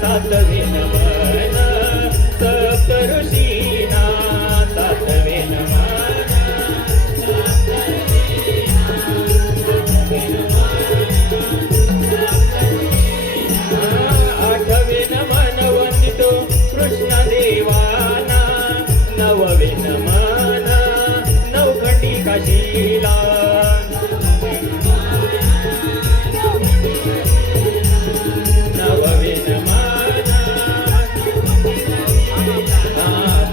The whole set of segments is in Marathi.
सातवे नमन सप्तऋषीना सातवे नमन आठवे नमन वंदितो कृष्ण देवाना नववे नमन नवखंडी काशीला नववे नमन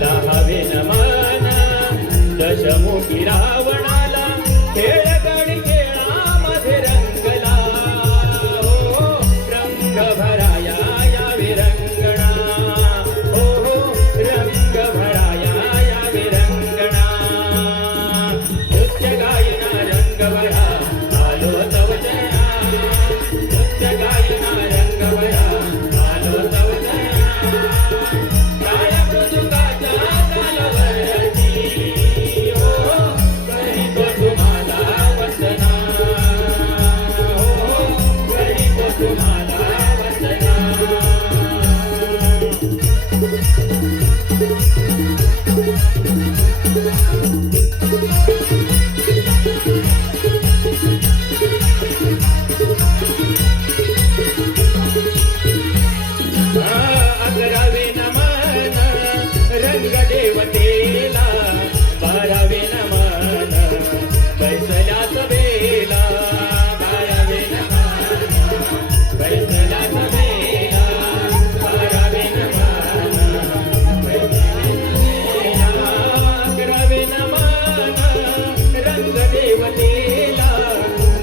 दहावे नमन दशमुखी रावणाला खेळगडी खेळामध्ये रंगला हो रंग भराया या विरंगणा हो रंग भराया या विरंगणा नृत्य गायना रंग भरा आलो तव जया नृत्य गायना रंग भरा आलो तव जया काळ्या मृदुकाच्या तालावरती हो करीतो तुम्हाला वंदना हो करीतो तुम्हाला वंदना अकरावे नमन रंग देवतेला बारावे नमन बैसल्याच वेला बारावे नमन बैसल्याच वेला बारावे नमन अकरावे नमन रंग देवतेला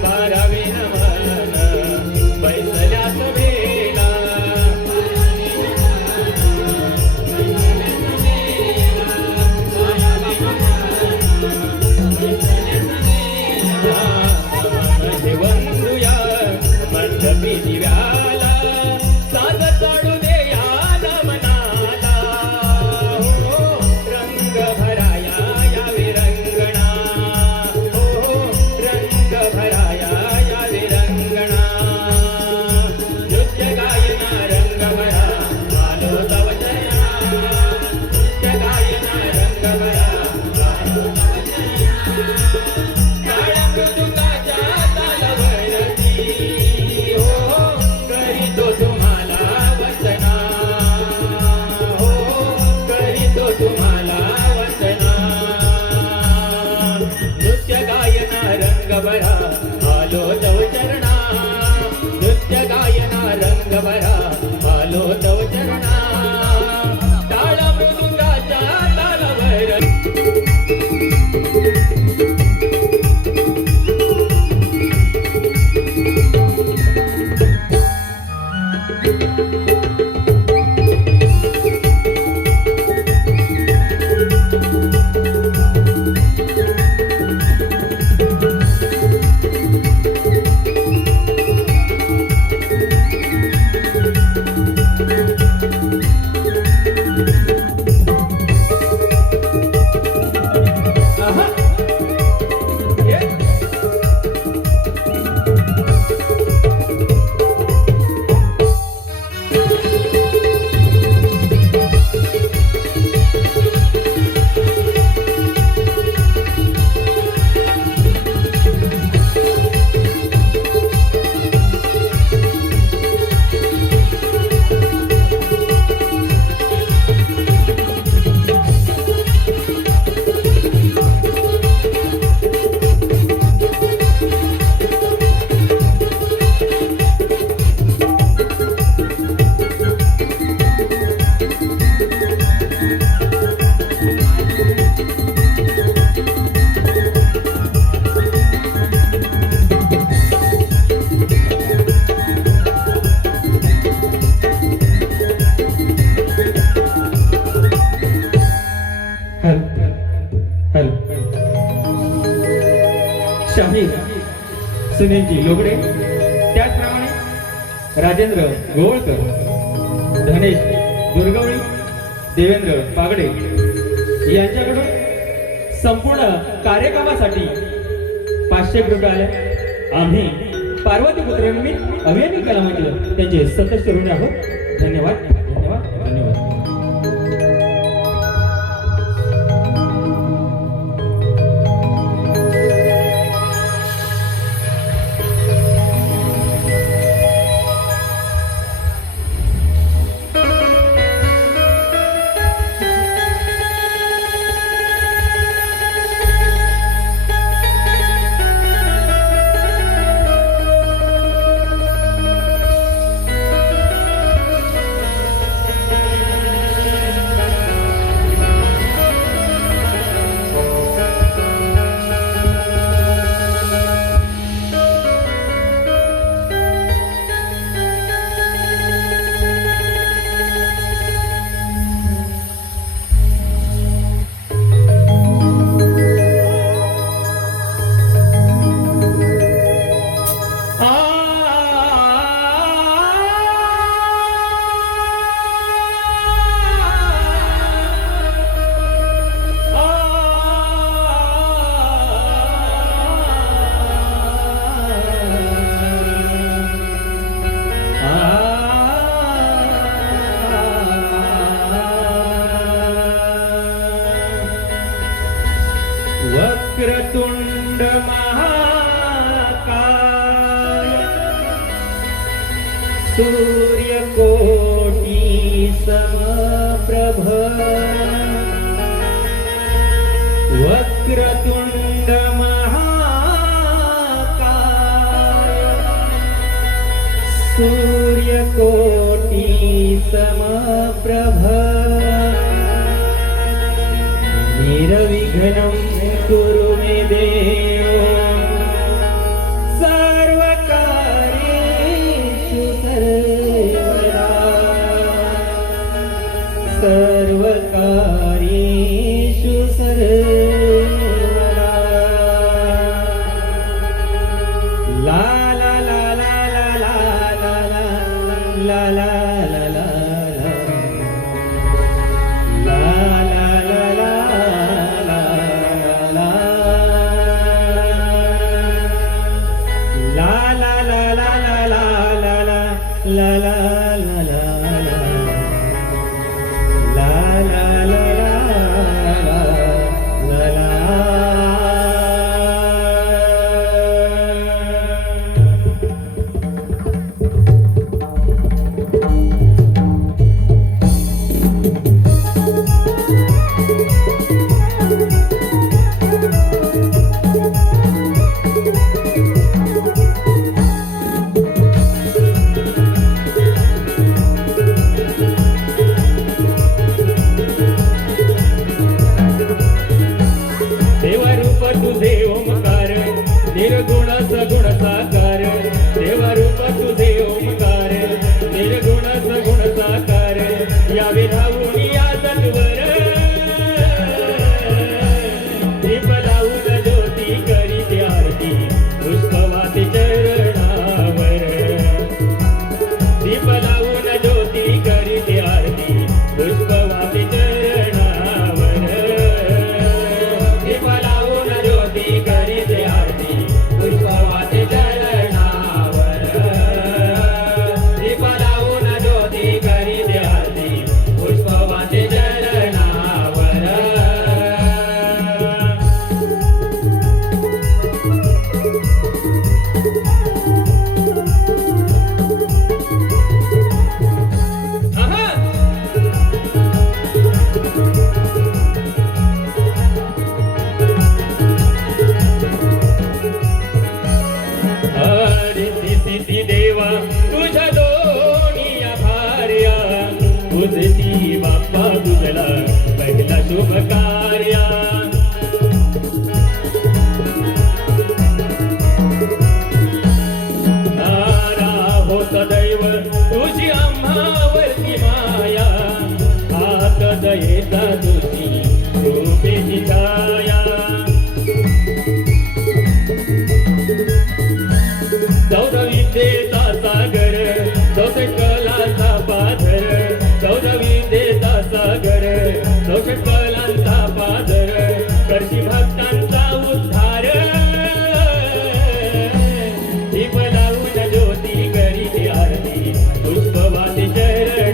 बारावे नमन बैसल्याच वेला वंदुया मंडपी दिव्याला साज चाडू दे या नमनाला हो रंग भराया या विरंगणा हो रंग भराया या विरंगणा नृत्य गायना रंग भरा आलो तव जया नृत्य गायना रंग भरा आलो तव जया काळ्या मृदुकाच्या तालावरती हो करीतो तुम्हाला वंदना हो करीतो तुम्हाला वंदना नृत्य गायना रंग भरा आलो तव चरणा नृत्य गायना रंग भरा आलो तव चरणा काळ्या मृदुकाच्या तालावरती शाहीर सुनीलजी लोगडे, त्याचप्रमाणे राजेंद्र गोवळकर, धनेश दुर्गवळी, देवेंद्र पागडे यांच्याकडून संपूर्ण कार्यक्रमासाठी 500 रुपये आले. आम्ही पार्वती पुत्र निमित्त अभियानी केला म्हटलं त्यांचे सतत करून आहोत. धन्यवाद धन्यवाद धन्यवाद. वक्रतुंड महाकाय सूर्यकोटि समप्रभ वक्रतुंड महाकाय सूर्यकोटि समप्रभ निर्विघ्नं कुरु मे देव सर्वकार्येषु सर्वदा सर्वकार्येषु सर्वदा ला ला ला ला ला ला ला ला ला ला निर्गुण सगुण साकार देवरूप तुझे ओंकार निर्गुण सगुण साकार यावे धावून या तत्वर दीप लावून ज्योती करीते आरती पुष्पवाती चरणावर दीप लावून ज्योती करीते आरती पुष्पवाती चरणावर दीप लावून ज्योती करीते आरती पुष्पवाती चरणावर दीप लावून ज्योती करीते आरती पुष्पवाती चरणावर. सिद्धी देवा तुझ्या दोन्ही भार्या उजती बाप्पा तुझला पहिला शुभ कार्या नारा होत दैव तुझी आम्हावरती माया हात दयेचा तुझी रूपेची छाया चौदविद्येचा सागर चौथे कलांचा पाझर चौदविद्येचा सागर चौथे कलांचा पाझर करशी भक्तांचा उद्धार दीप लावून ज्योती करीते आरती पुष्पवाती चरण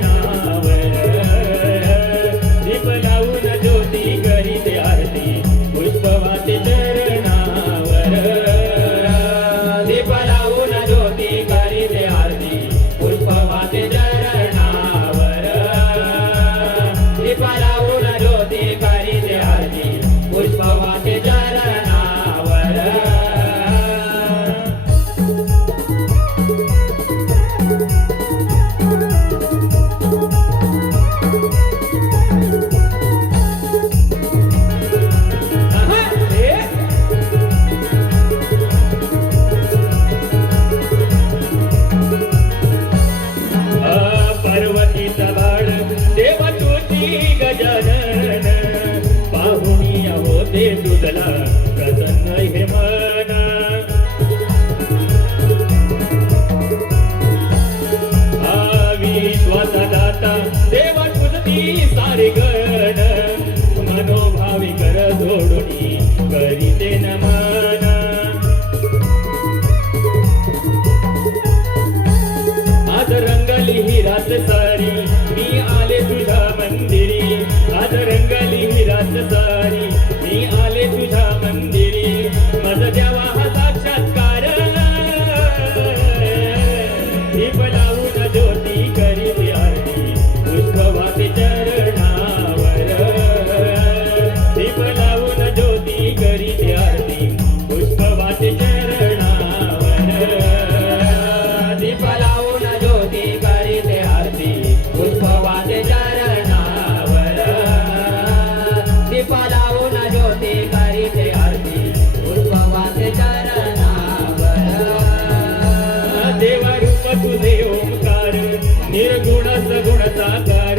सगुण साकार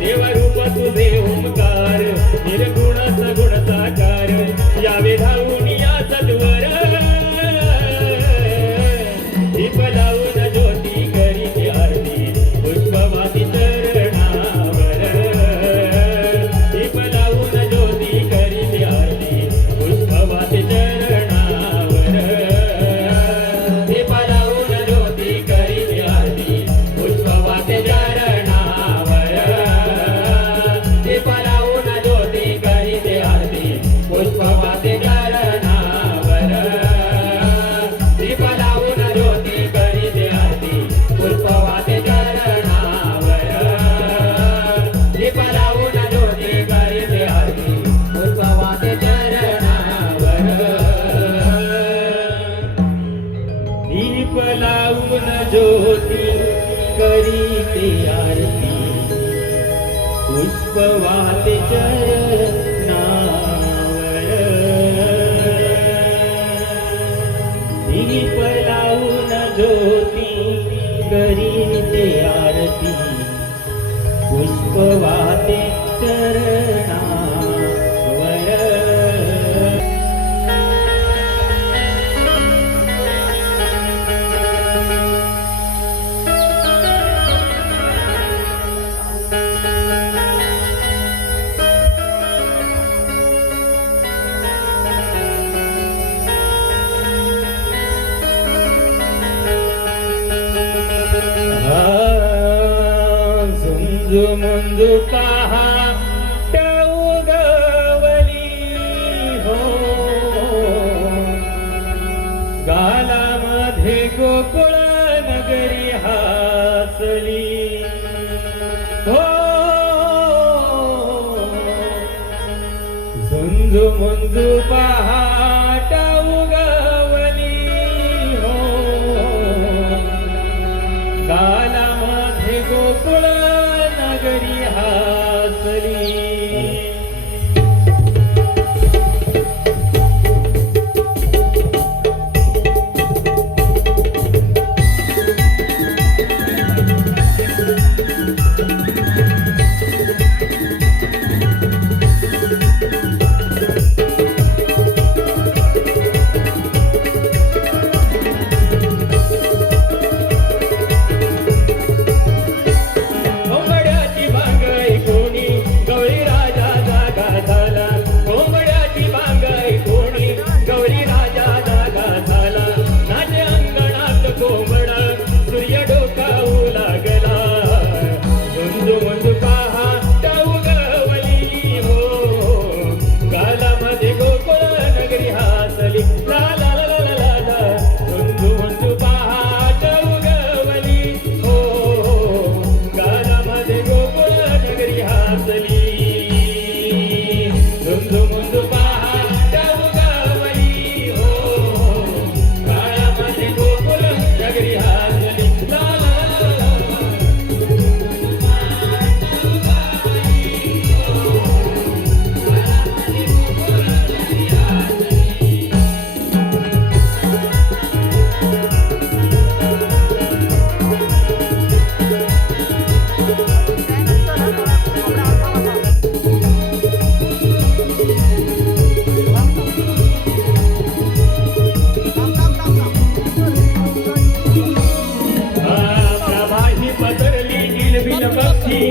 देवरूप तुझे ओंकार निर्गुण सगुण साकार यावे धावून या सत्वर दीप लावून ज्योती करीत आरती पुष्पवासी चरणावर दीप लावून ज्योती करीत आरती पुष्पवासी चरणावर दीप लावून ज्योती करीत आरती पुष्पवासी चरणावर दीप लावून ज्योती करीत आरती पुष्पवासी चरणावर दीप लावून ज्योती करीत आरती पुष्पवासी चरणावर दीप लावून ज्योती करीत आरती पुष्पवासी चरणावर दीप लावून ज्योती करीते आरती पुष्पवाते चरणावर दीप लावून ज्योती करीते आरती पुष्पवाते चरणावर मुंजू पहा उगवली हो गालामध्ये गोकुळ नगरी हासली हो झुंजू मुंजू पहाट उगवली हो गालामध्ये गोकुळ नगरी हासली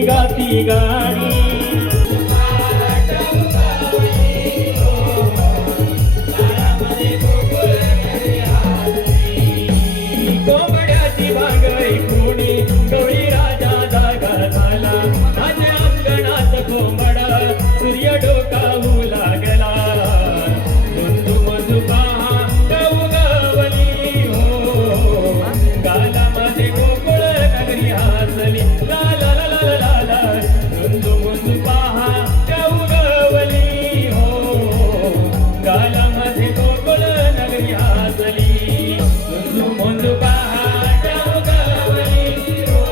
गाती गाणी कोंबड्याची भांगई कुणी गौरी राजा जागा झाला माझ्या अंगणात कोंबडा सूर्य डोकावू लागला मुंजू मुंजू पहा गवली हो गालामध्ये गोकुळ नगरी हासली ला ला ला ला ला ला मुंजू मुंजू पहा गवली हो गालामध्ये गोकुळ नगरी हासली मुंजू मुंजू पहा गवली हो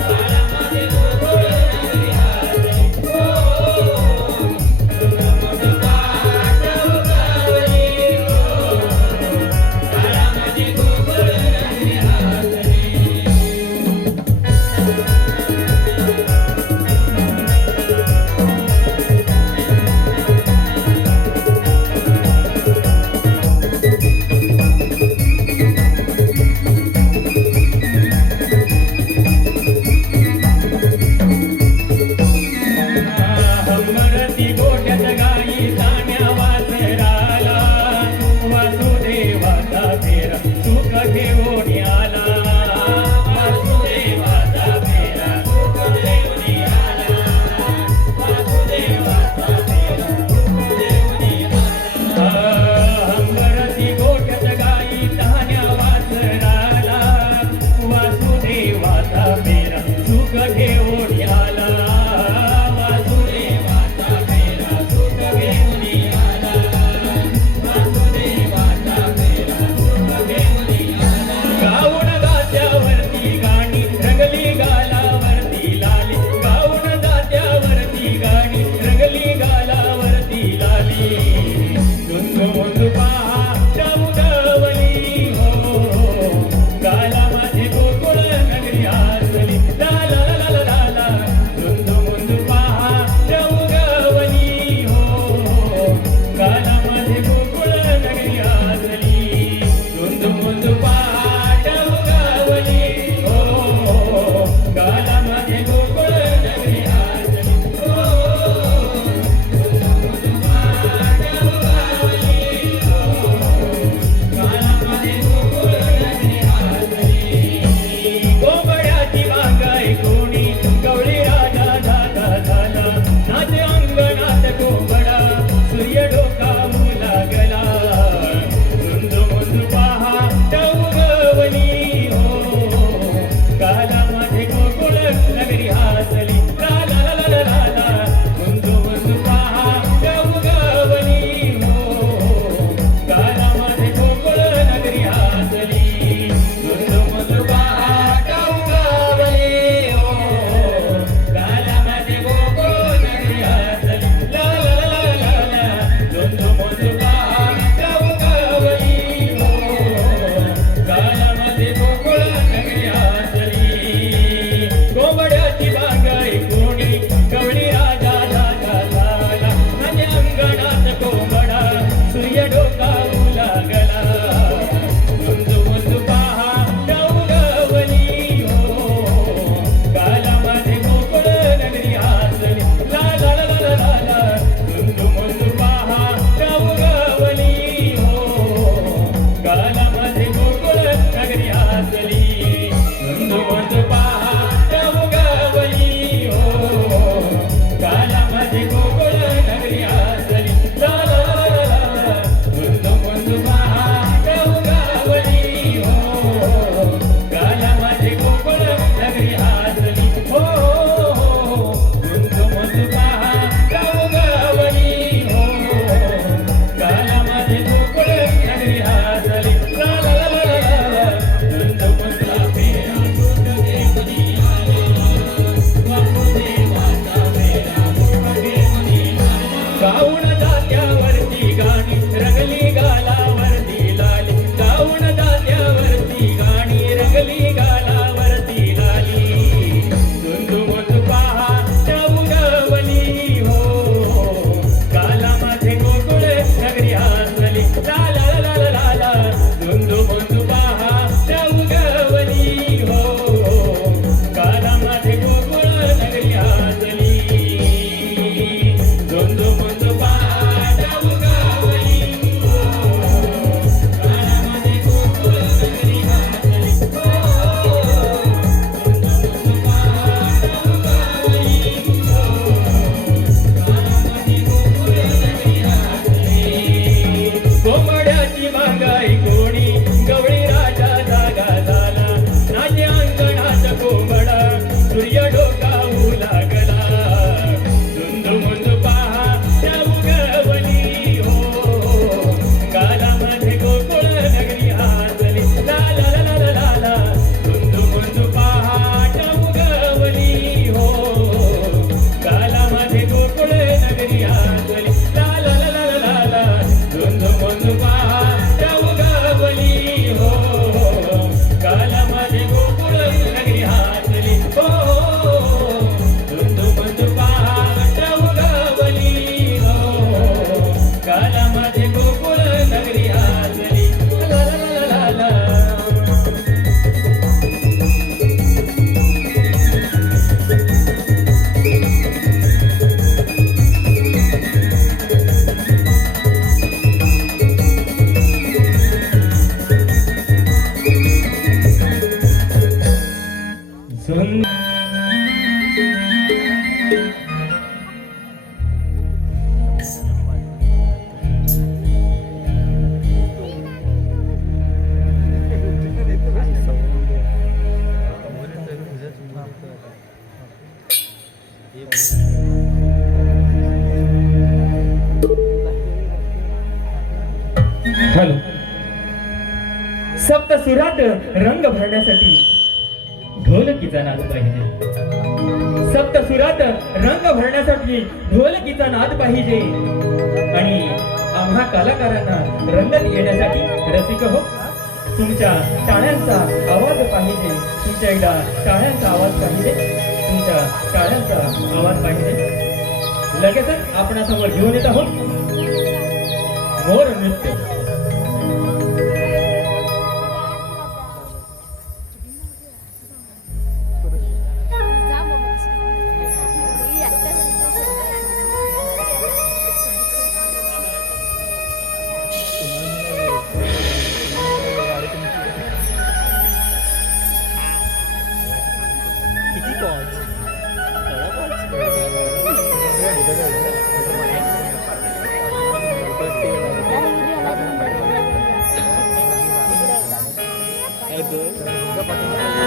गालामध्ये गोकुळ हॅलो. सप्तसुरात रंग भरण्यासाठी ढोलकीचा नाद पाहिजे. सप्तसुरात रंग भरण्यासाठी ढोलकीचा नाद पाहिजे. आणि आम्हा कलाकारांना रंगत येण्यासाठी रसिक हो, तुमच्या टाळ्यांचा आवाज पाहिजे. तुमच्या एकदा टाळ्यांचा आवाज पाहिजे. तुमच्या टाळ्यांचा आवाज पाहिजे. लगेचच आपणासमोर घेऊन येत आहोत मोर नृत्य.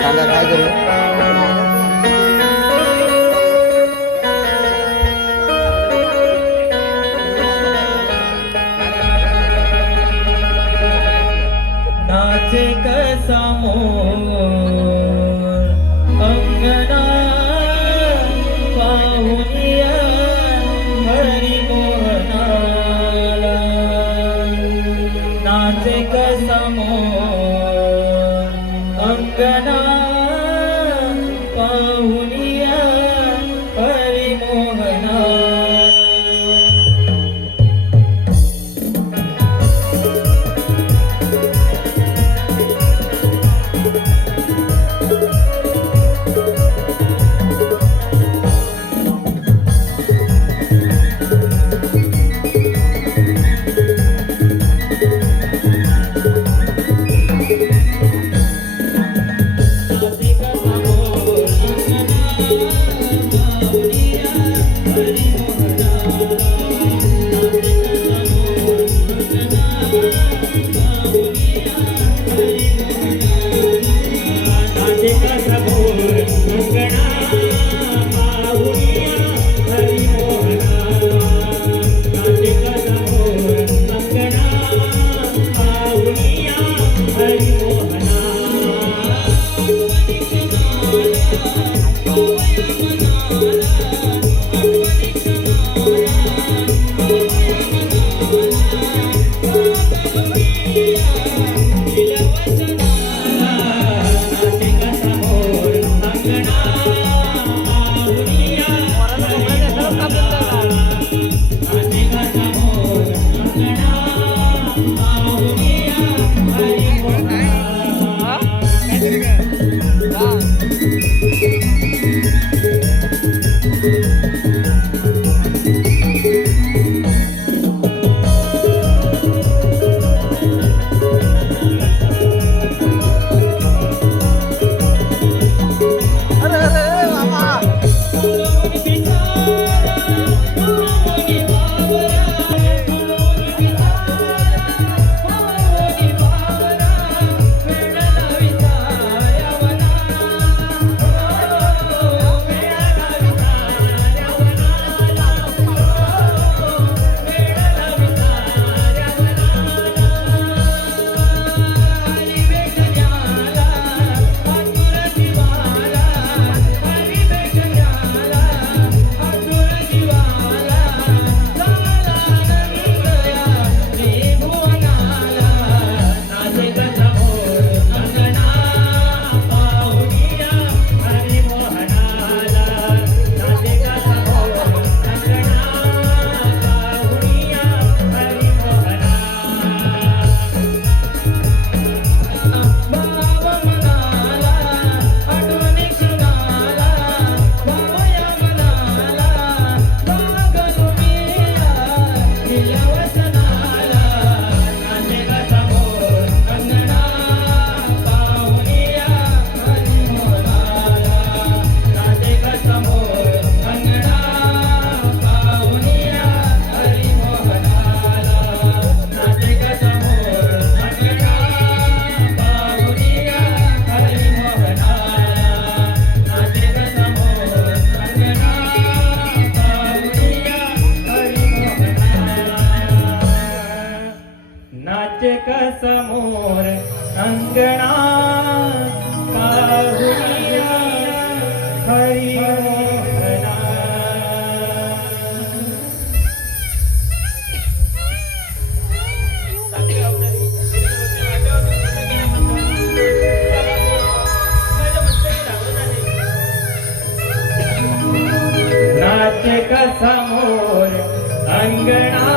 सांगा काय करू. नाचे कसा मोर अंगना पाहुनिया हरी मोहनाला. नाचे कसा मोर अंगना पाहुनिया हरी मोहनाला. नाचे समोर अंगणा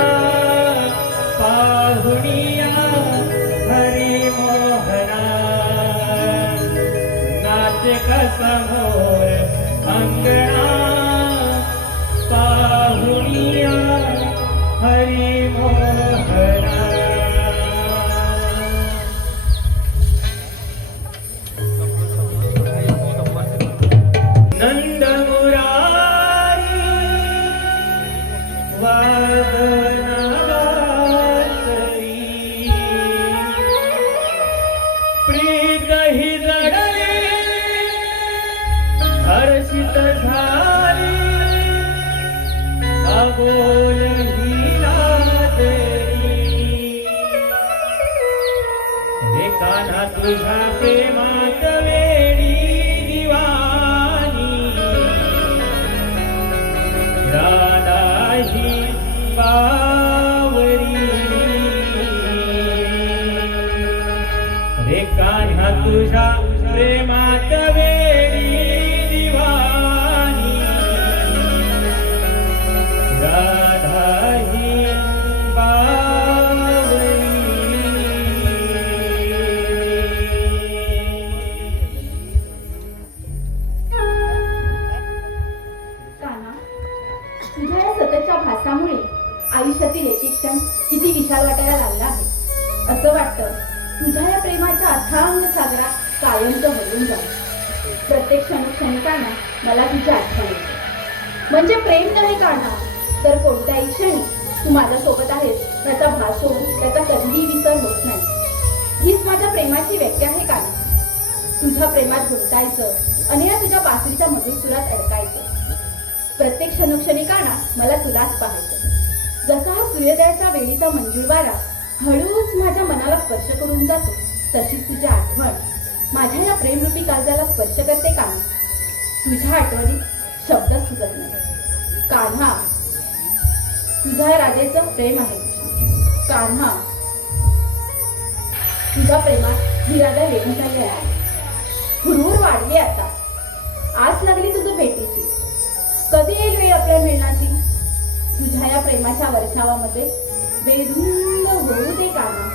पाहुनिया हरी मोहना नाचे समोर अंगणा पाहुनिया हरी मोहना नंद मुरारी वादनावासरी प्रीत ही जडली हर्षित झाली अबोल ही नादरी हे कान्हा तुझ्या प्रेमात वेडी दिवानी राधा ही बावरी रे कान्हा तुझ्या प्रेमात वेडी दिवानी राधा ही कान्हा, तुझ्या या सततच्या भासामुळे आयुष्यातील एक एक क्षण किती विशाल वाटायला लागला आहे. असं वाटतं तुझ्या या प्रेमाच्या अथांग सागरात कायमचं हरवून जाऊ. प्रत्येक क्षणिकांना मला तुझी आठवण येते. म्हणजे प्रेम नाही कान्हा, तर कोणत्याही क्षणी तू माझ्या सोबत आहेस त्याचा भास होऊन त्याचा कधीही विसर होत नाही. हीच माझ्या प्रेमाची व्याख्या आहे कान्हा. तुझ्या प्रेमात गुंतायचं आणि या तुझ्या बासरीच्या मधुर सुरात अडकायचं. प्रत्येक क्षणोक्षणी काना मला तुलाच पाहायचं. जसा हा सूर्योदयाच्या वेळीचा मंजूळ वारा हळूच माझ्या मनाला स्पर्श करून जातो, तशीच तुझी आठवण माझ्या या प्रेमरूपी काळजाला स्पर्श करते कान्हा. तुझ्या आठवणीत शब्दच सुचत नाही कान्हा. तुझ्या राधेचं प्रेम आहे कान्हा. तुझ्या प्रेमात ही राधा वेगळी झाली आहे. हुरहुर वाढली आता. आस लागली तुझं भेटीची. कधी येईल वेळ आपल्या मिळण्याची. तुझ्या या प्रेमाच्या वर्षावामध्ये वेधून होऊ दे कान्हा.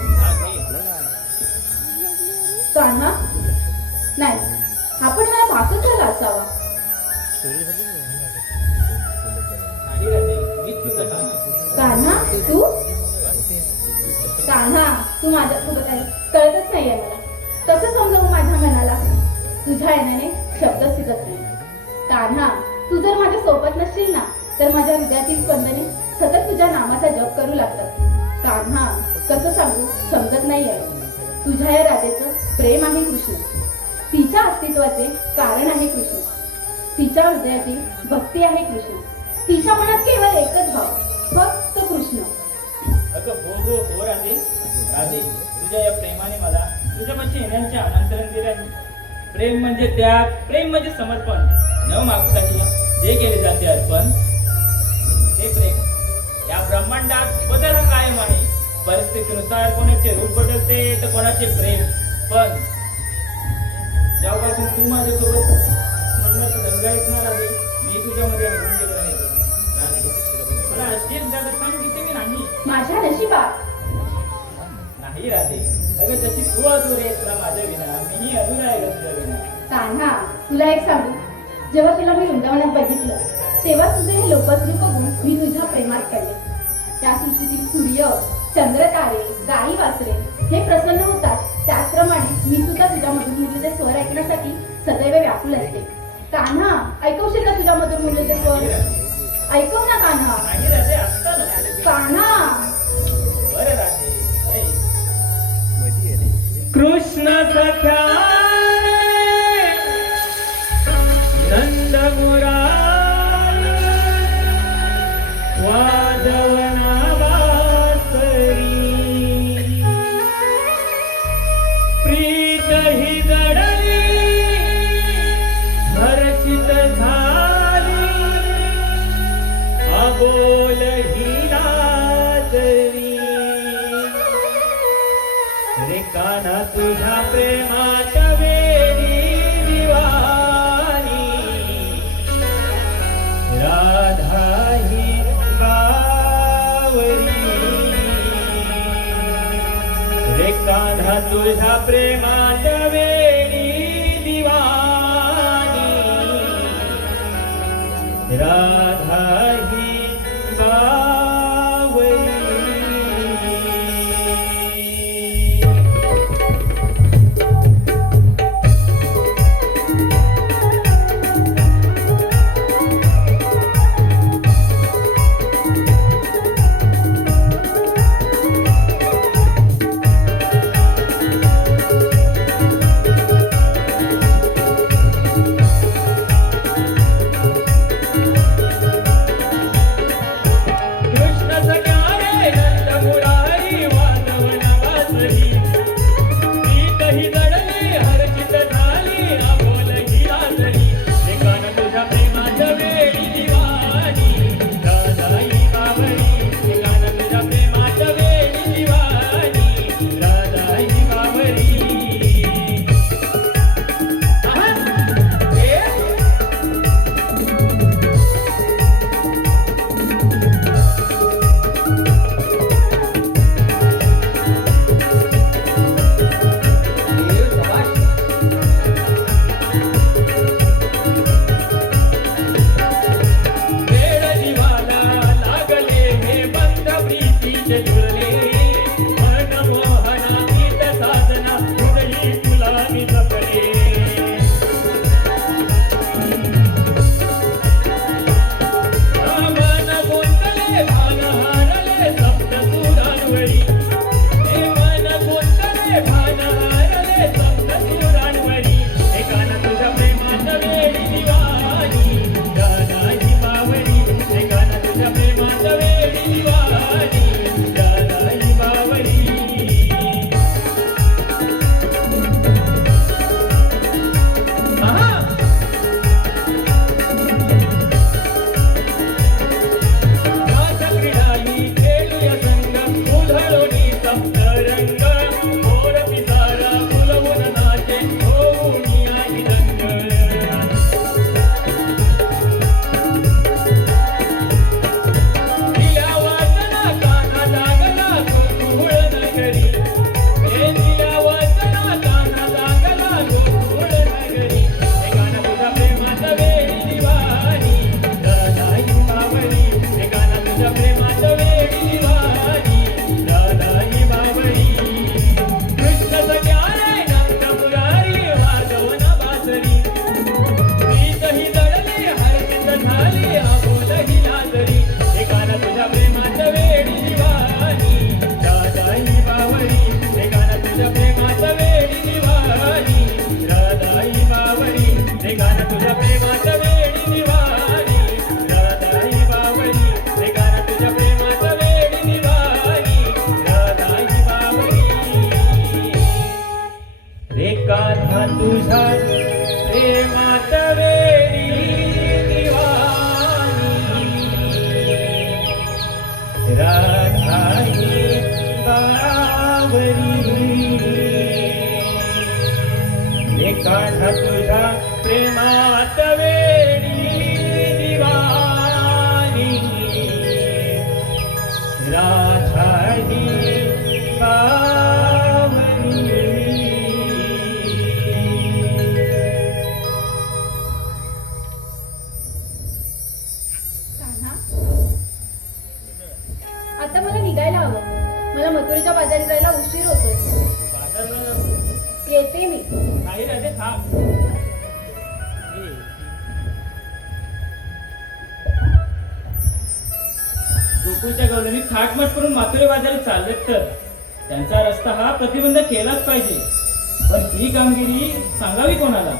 कान्हा नाही, हा पण मला भासच झाला असावा. कान्हा तू कान्हा तू माझ्यासोबत आहे कळतच नाहीये मला. कसं समजावू माझ्या मनाला. तुझ्या येण्याने शब्द सुचत नाही कान्हा. तू जर माझ्या सोबत नसशील ना तर माझ्या हृदयातील स्पंदने सतत तुझ्या नामाचा जप करू लागतात कान्हा. कसं सांगू समजत नाही आहे. तुझ्या या राधेचं प्रेम आहे कृष्ण. तिच्या अस्तित्वाचे कारण आहे कृष्ण. तिच्या हृदयातील भक्ती आहे कृष्ण. तिच्या मनात केवळ एकच भाव, फक्त कृष्ण. अगं हो हो हो राधे राधे, तुझ्या या प्रेमाने मला तुझ्यापाशी येण्याचे आमंत्रण दिले आहे. प्रेम म्हणजे त्याग, प्रेम म्हणजे समर्पण. न मागताही जे केले जाते अर्पण ते प्रेम. या ब्रह्मांडात बदल हा कायम आहे. परिस्थितीनुसार कोणाचे रूप बदलते तर कोणाचे प्रेम. पण जेव्हापासून तू माझ्यासोबत म्हणण्याचं दंगा ऐकणार आहे, मी तुझ्यामध्ये हरवून गेलो आहे राधे. मला अशी एक जागा सांग जिथे मी नाही. माझ्या नशिबात नाही राधे. अगं जशी तू अधूर आहेस ना माझ्या विना, मीही अधूर आहे तुझ्या विना. कान्हा तुला एक सांगू, जेव्हा तुला मी वृंदावनात बघितलं तेव्हा तुझे हे लोकस्वरूप बघून मी तुझ्या प्रेमात पडले. त्या सृष्टीतील सूर्य, चंद्र, तारे, गाई, वासरे हे प्रसन्न होतात, त्याचप्रमाणे मी सुद्धा तुझ्या मधून मुलीचे स्वर ऐकण्यासाठी सदैव व्याकुल असते. कान्हा ऐकवशील का तुझ्या मधून मुलीचे स्वर? ऐकव ना कान्हा. नाही राधे, आता नको. कान्हा बरं राधे. कृष्ण सख्या नंद मुरारी वादवना वासरी प्रीत ही जडली हर्षित झाली अबोल ही नादरी ही बावरी रे कान्हा तुझ्या प्रेमाच्या वेळी दिवानी राधा ही बावरी कान्हा तुझा प्रेमात वेडी दिवानी राधा ही बावरी. कान्हा, आता मला निघायला हवं. मला मथुरेच्या बाजारी जायला उशीर होतोय. येते मी. नाही राजे थांब. गोकुळच्या गवळणी थाटमाट करून माथुरे बाजारात चाललेत तर त्यांचा रस्ता हा प्रतिबंध केलाच पाहिजे. पण ही कामगिरी सांगावी कोणाला?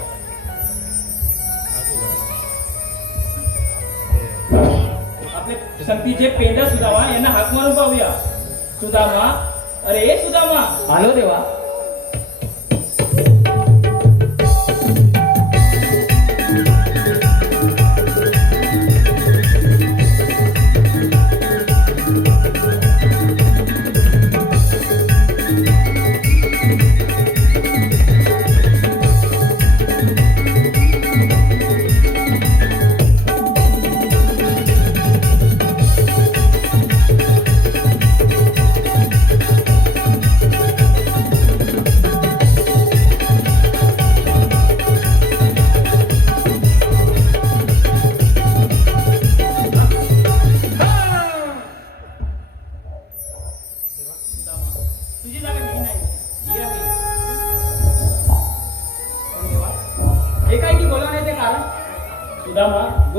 आपले संगतीचे पेंडा सुदामा यांना हाक मारून पाहूया. सुदामा, अरे सुदामा. आलो देवा.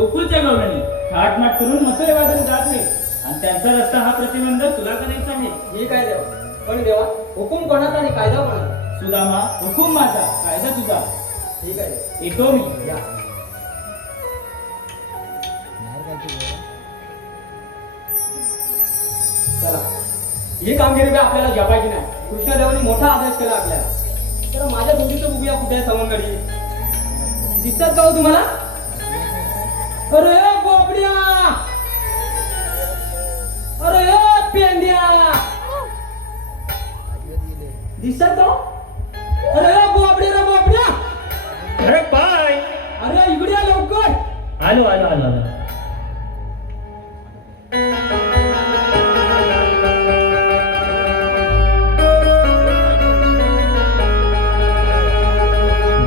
गोकुळच्या गवळणी थाटमाट करून मथुरे वाजून जात आहे आणि त्यांचा रस्ता हा प्रतिबंध तुला करायचा आहे. ठीक आहे देवा, पण देवा हुकूम कोणाचा आणि कायदा कोणाचा? सुदामा, हुकूम माझा, कायदा तुझा. ठीक आहे देवा. येतो मी. या. चला, ही कामगिरी बी आपल्याला जपायची नाही. कृष्णदेवानी मोठा आदेश केला आपल्याला. तर माझ्या दोघीचं बघूया कुठे आहे सवंगडी. दिसतात का हो तुम्हाला? अरे बोबड्या, अरे पेंड्या, दिसतात का हो? अरे बोबड्या रे बोबड्या, अरे बाय. अरे इकडे या लवकर. आलो आलो आलो आलो.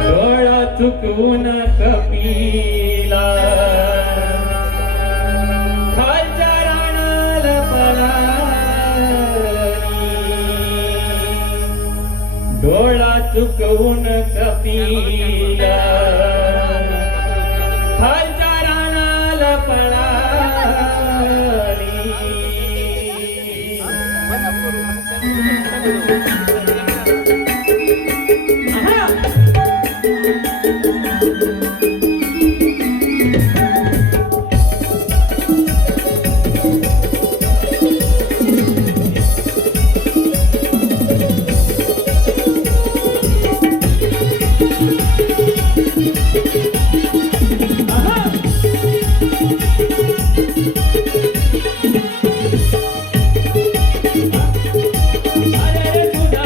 डोळा चुकवून कपिला खालच्या रानाला पळाली. डोळा चुकवून कपिला खालच्या रानाला पळाली. अरे सुधा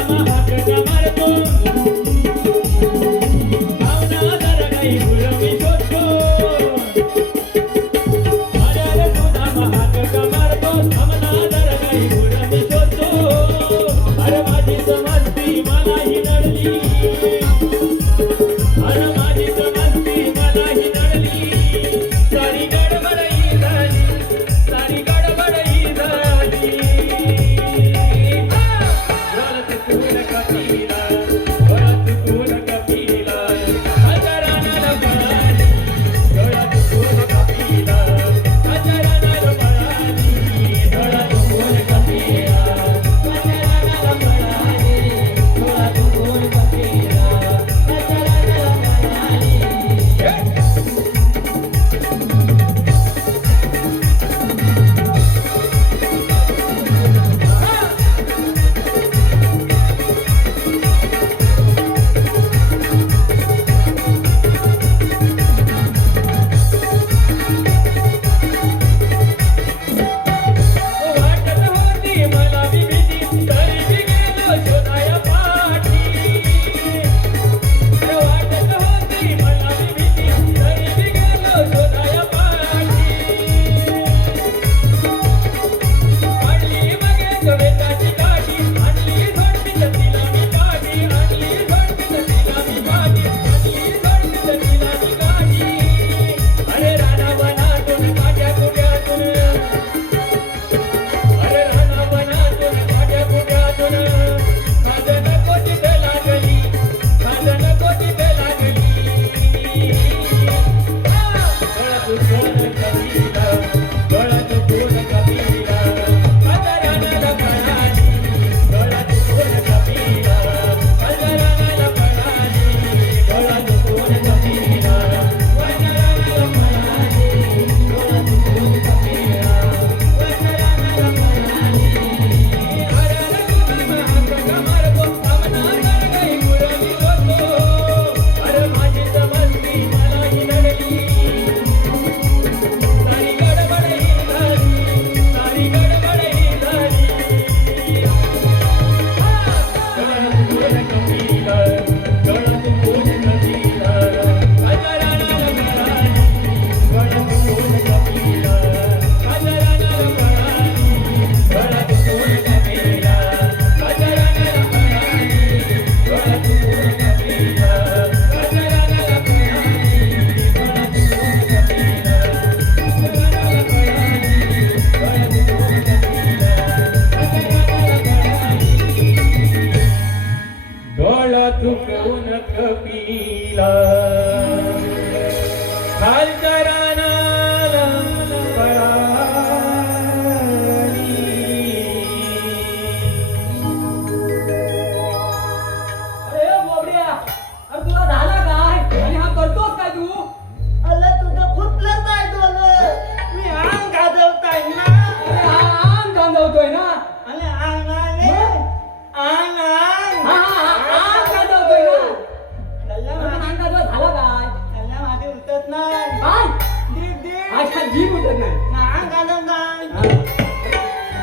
उठत नाही नांग घालून जाय. हा.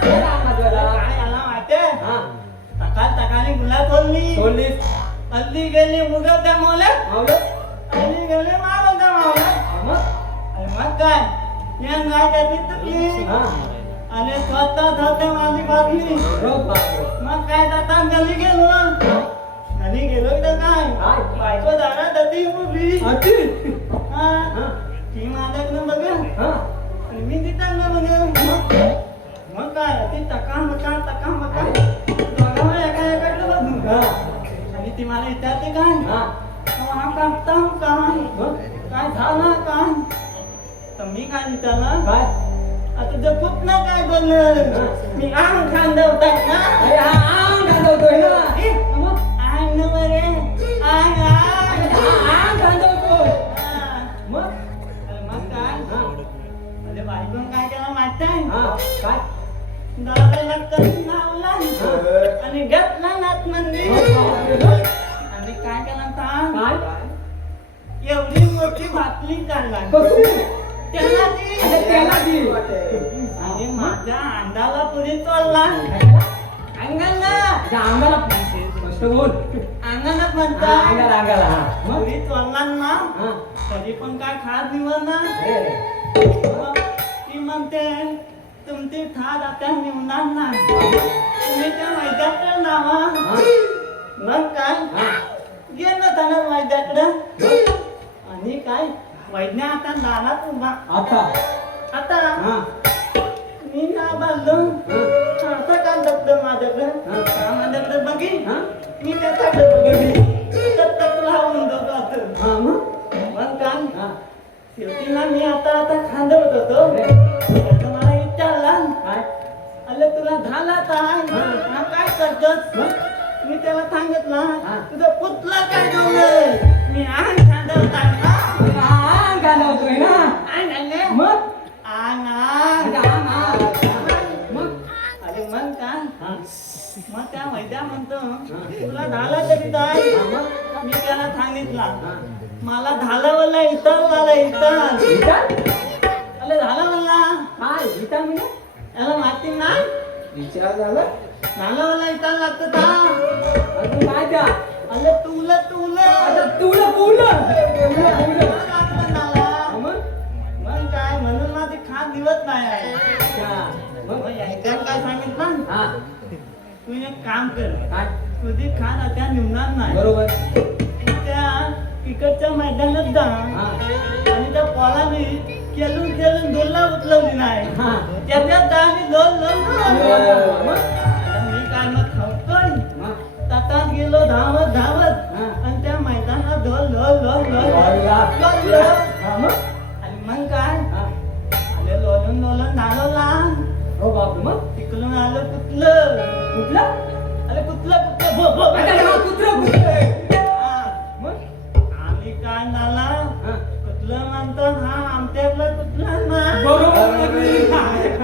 गेला अंगात गेला. काय आला माहितीये? हा सकाळी गुलाब बोलली. सोडलीस हल्ली गेली मुगवत्या मावल्यात. मावलं हल्ली गेली मागवत्या मावल्यात. मग आणि मग काय? या गाय त्याची तुटली. हा आणि स्वतः माझी बातमी. मग काय आता गली गेलो. गली गेलो तर काय? काय? बायको दारात होती उभी. अति हा. हा ती माझ्याकडं बघ. हा आणि मी तिथं बघ. मग काय? ती टका मका दोघांना एकाकडे बघू. हा आणि ती मला विचारते काय? हा हा करता काय? मग काय झालं काय? तर मी काय विचारलं? काय आता तुझं पुतणं काय बोललं? मी आंग खांदवताय ना. अरे हा आंग घालवतोय ना मग आंग न बरे. आंग आंग. आंग घालवतोय हा. मग अरे मग काय? हा अरे बायकोन काय केलं माहितीये? हा काय दाराला करून लावला आणि घेतला आतमध्ये. आणि काय केलं सांग? काय एवढी मोठी बाटली काढला. कसली त्याला ती. अरे त्याला दी आणि माझ्या अंडाला पुढे चोरला. अंगाला त्या अंगाला स्पष्ट बोल अंगाला म्हणता. अंगाला अंगाला हा मग पुढे चोरला ना. हा तरी पण काय खास निवड ना. अरे मग ती म्हणते तुमची ठाद आता निवडणार ना. तुम्ही त्या वैद्याकडे नावा. हा मग काय? हा गेलं त्याला वैद्याकडं. आणि काय? वैद्य आता दारात उभा. आता आता हा मी ना बांधलो. असं का दबलं माझ्याकडं? का माझ्याकडे बघी. हा मी त्याच्याकडे बघी. तक लावून दोघं. हा मग मग काय? हा शेवटी ना मी आता खांदवत होतो. अरे त्यानं मला विचारला काय अरे तुला झाला काय? हा काय करतोस? मग मी त्याला सांगितलं हा. तुझं पुतला काय डोंगर. मी आंग खांदवताय ना. आंग घालवतोय ना आंग आणले. मग आंग आंग. मग अरे मग काय? हा मग त्या वैद्या म्हणतो तुला झाला तरी काय? मग मी त्याला सांगितला हा मला झालं मला इतर मला इतर. विचार अरे झालं मला. काय विचार म्हणजे याला माहिती ना. विचार झाला झालं मला इतर लागतं का? अजून काय द्या अरे तुला तुला आता तुला बोललं लागलं मला. मग मग काय म्हणून माझी खात दिवत नाही आहे. अच्छा मग मग यायचं काय सांगितलं हा तू एक काम कर. काय तुझी खात आता निवणार नाही. बरोबर त्या इकडच्या मैदानात जा. हा आणि त्या पोलाने खेळून खेळून दोनला उचलवली नाही. हा त्याच्यात आम्ही दोन मग मी काय मग खावतोय. मग तातात गेलो धावत धावत. हा. आणि त्या मैदानात ढोल ढोल ढोल ढोल अरे हा मग आणि मग काय हा आले लोलून लोलून धावला. हो बाप मग तिकडून आलं कुठलं. कुठलं अरे कुठलं कुठलं भो भो. अरे हा कुत्रं कुत्रं हा. मग आम्ही काय झाला हा कुठलं म्हणतो हा आमच्यातलं कुठलं ना. बरोबर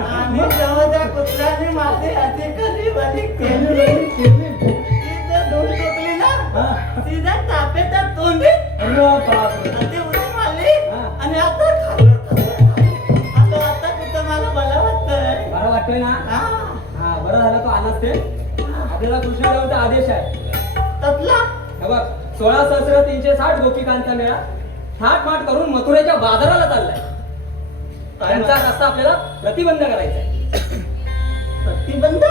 आणि जेव्हा त्या कुत्र्याने माझे हाती कधी बली केली तिथं धूम टोकली ना. हा सीधा तापेच्या तोंडी अरे बाप आणि ते उडी मारली. हा. आणि आता खाल्लं आता कुठं मला बरं वाटतंय. बरं वाटतोय ना हा. हा बरं झालं तो आलाच ते आपल्याला कृष्णदेवाचा आदेश आहे तसला हे बघ 16,360 गोपिकांचा मेळा थाटमाट करून मथुरेच्या बाजाराला चाललाय. त्यांचा रस्ता आपल्याला प्रतिबंध करायचा आहे. प्रतिबंध.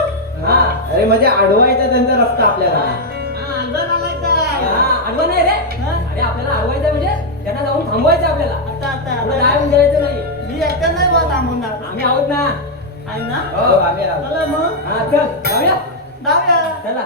हा अरे म्हणजे अडवायचा त्यांचा रस्ता आपल्याला. हा अंधार आलाय काय? हा, अडवा नाही रे हा? अरे आपल्याला अडवायचं म्हणजे त्यांना जाऊन थांबवायचं आपल्याला आता आता आपलं आता काय होऊन जायचं नाही. मी एकटा नाही बा थांबवणार. आम्ही आहोत ना आहे ना. हो आम्ही आलो. चला मग हा चल जाऊया जाऊया. चला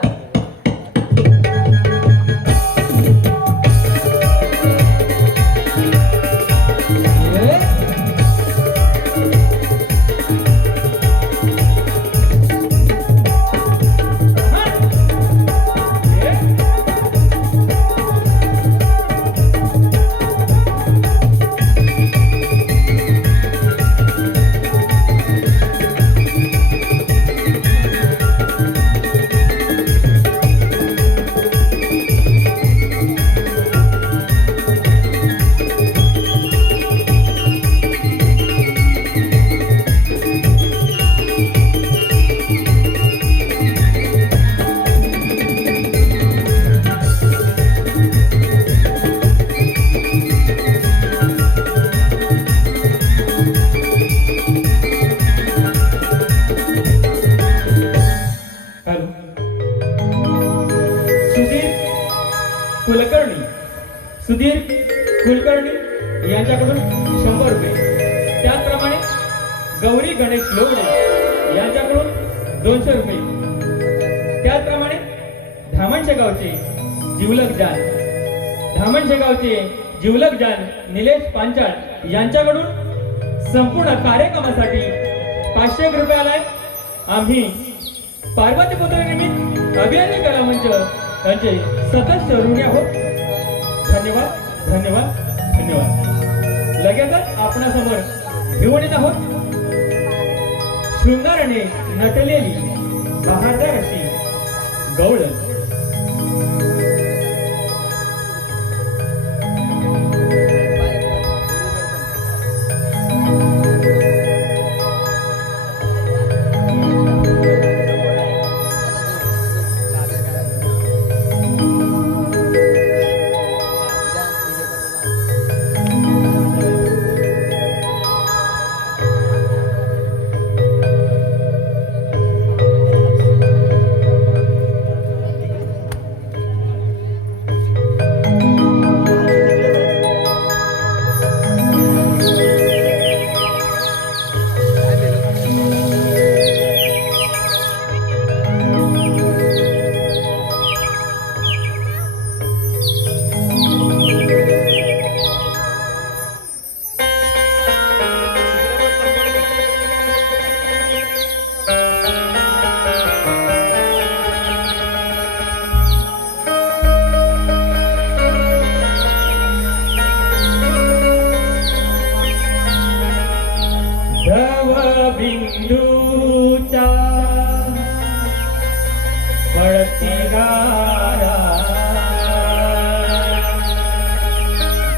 गौरी गणेश लोगडे यांच्याकडून 200 रुपये. त्याचप्रमाणे धामणच्या गावचे जिवलक जान निलेश पांचाळ यांच्याकडून संपूर्ण कार्यक्रमासाठी 500 रुपये आलाय. आम्ही पार्वती पुत्र निमित्त अभियानी कला मंच यांचे सदस्य ऋणी आहोत. धन्यवाद धन्यवाद धन्यवाद. लगेचच आपणासमोर घेऊन येत आहोत शृंगाराने नटलेली बहारदार अशी गवळण. बिंदूचा पडती गारा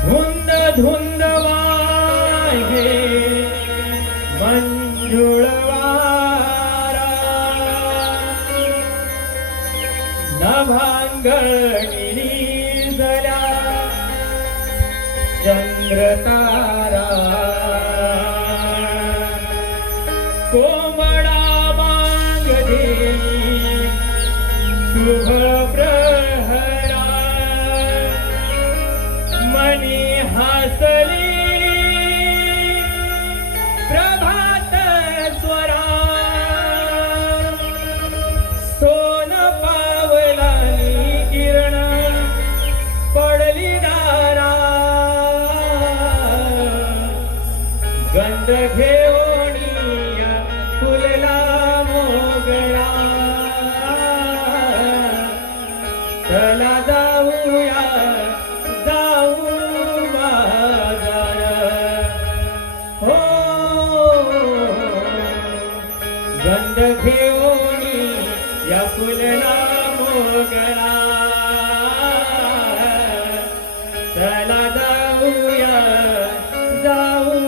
धुंद धुंद वाहे मंजुळ वारा नभांगणी निजल्या चंद्रतारा कोमळा मांगदे शुभ प्रहरा मनी हसली प्रभात स्वरा सोन पावलानी किरण पडली दारा गंध घेऊन फुलला मोगरा चला जाऊया जाऊ बाजार हो गंध घेऊन या फुलला मोगरा चला जाऊया जाऊ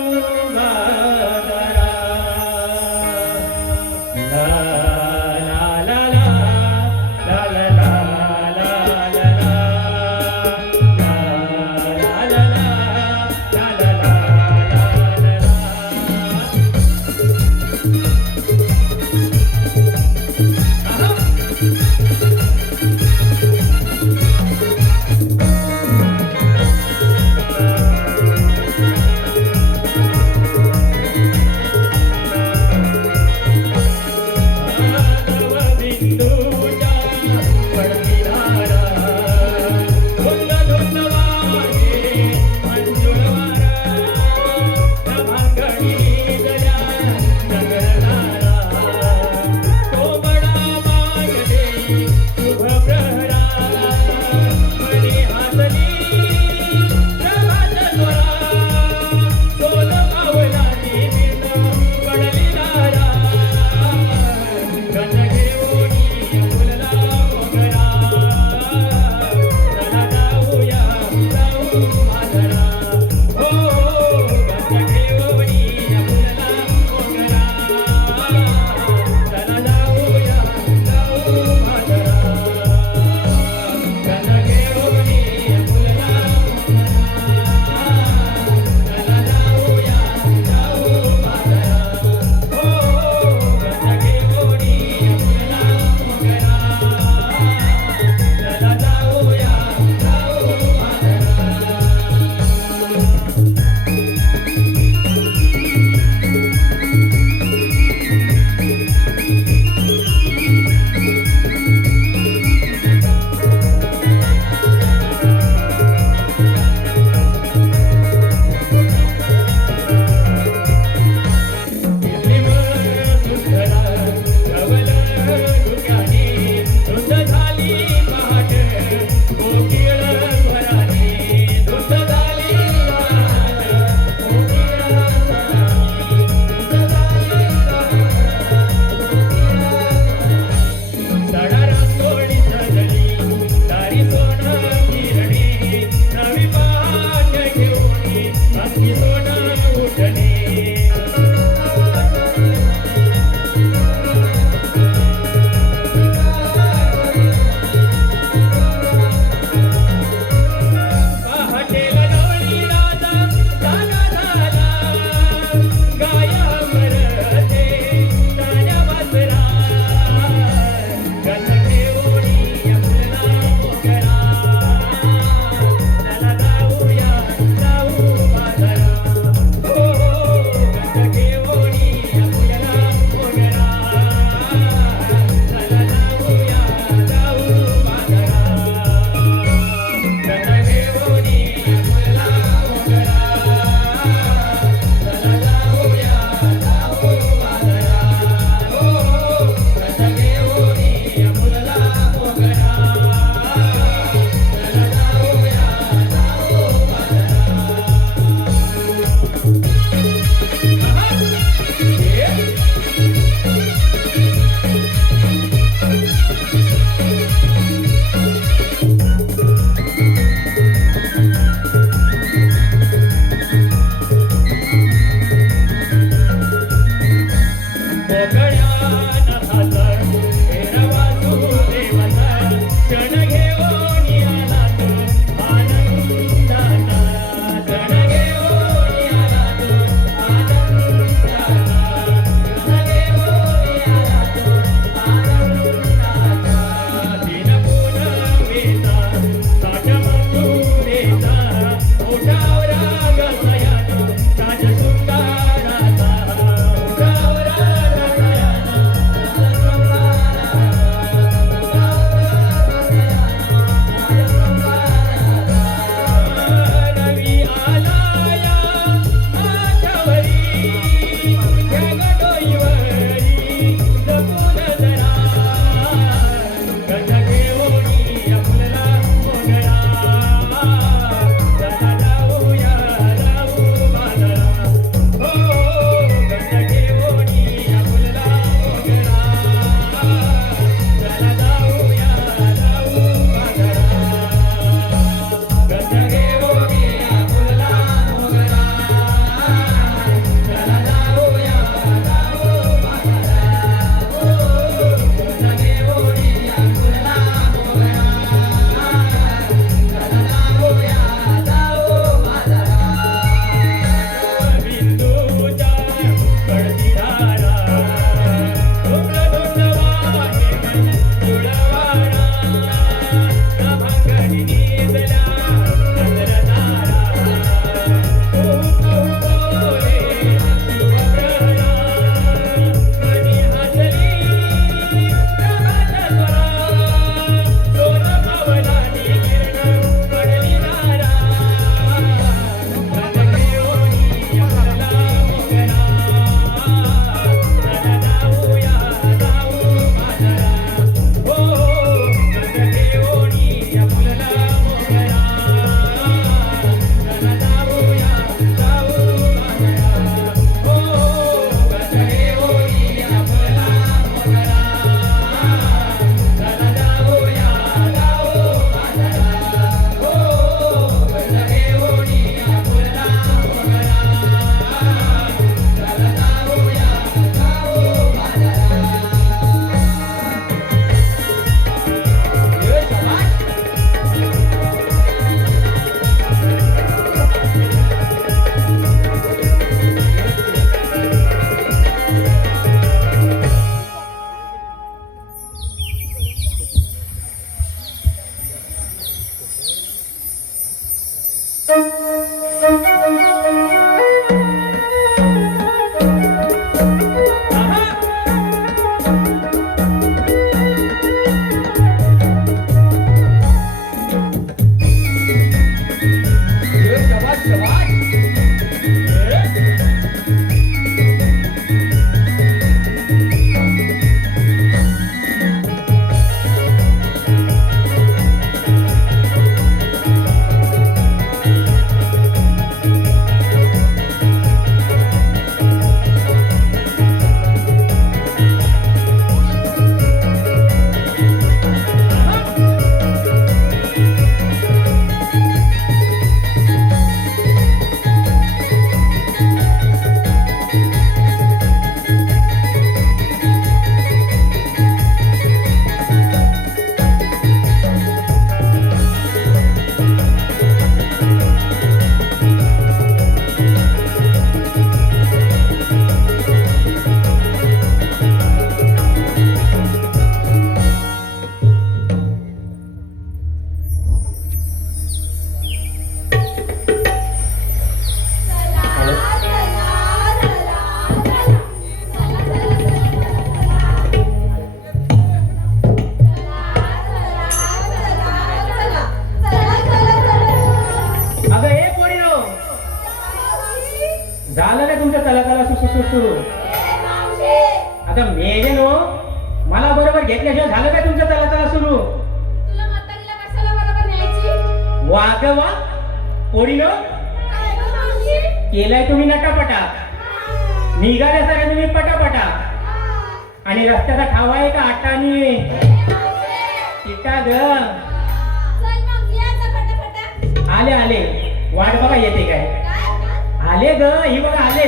आता मेले नो मला बरोबर घेतल्याशिवाय झालं काय तुमचं चला चला सुरू तुला म्हातारीला कशाला बरोबर न्यायची? वाग वा पोडीनो काय गं मावशी? केलाय तुम्ही नटापटा निघाले सर तुम्ही पटापटा आणि रस्त्याचा खावा आहे का आटानी चिटा ग चल मग यायचं फटाफट. आले आले वाट बघा येते काय काय? आले ग ही बघा आले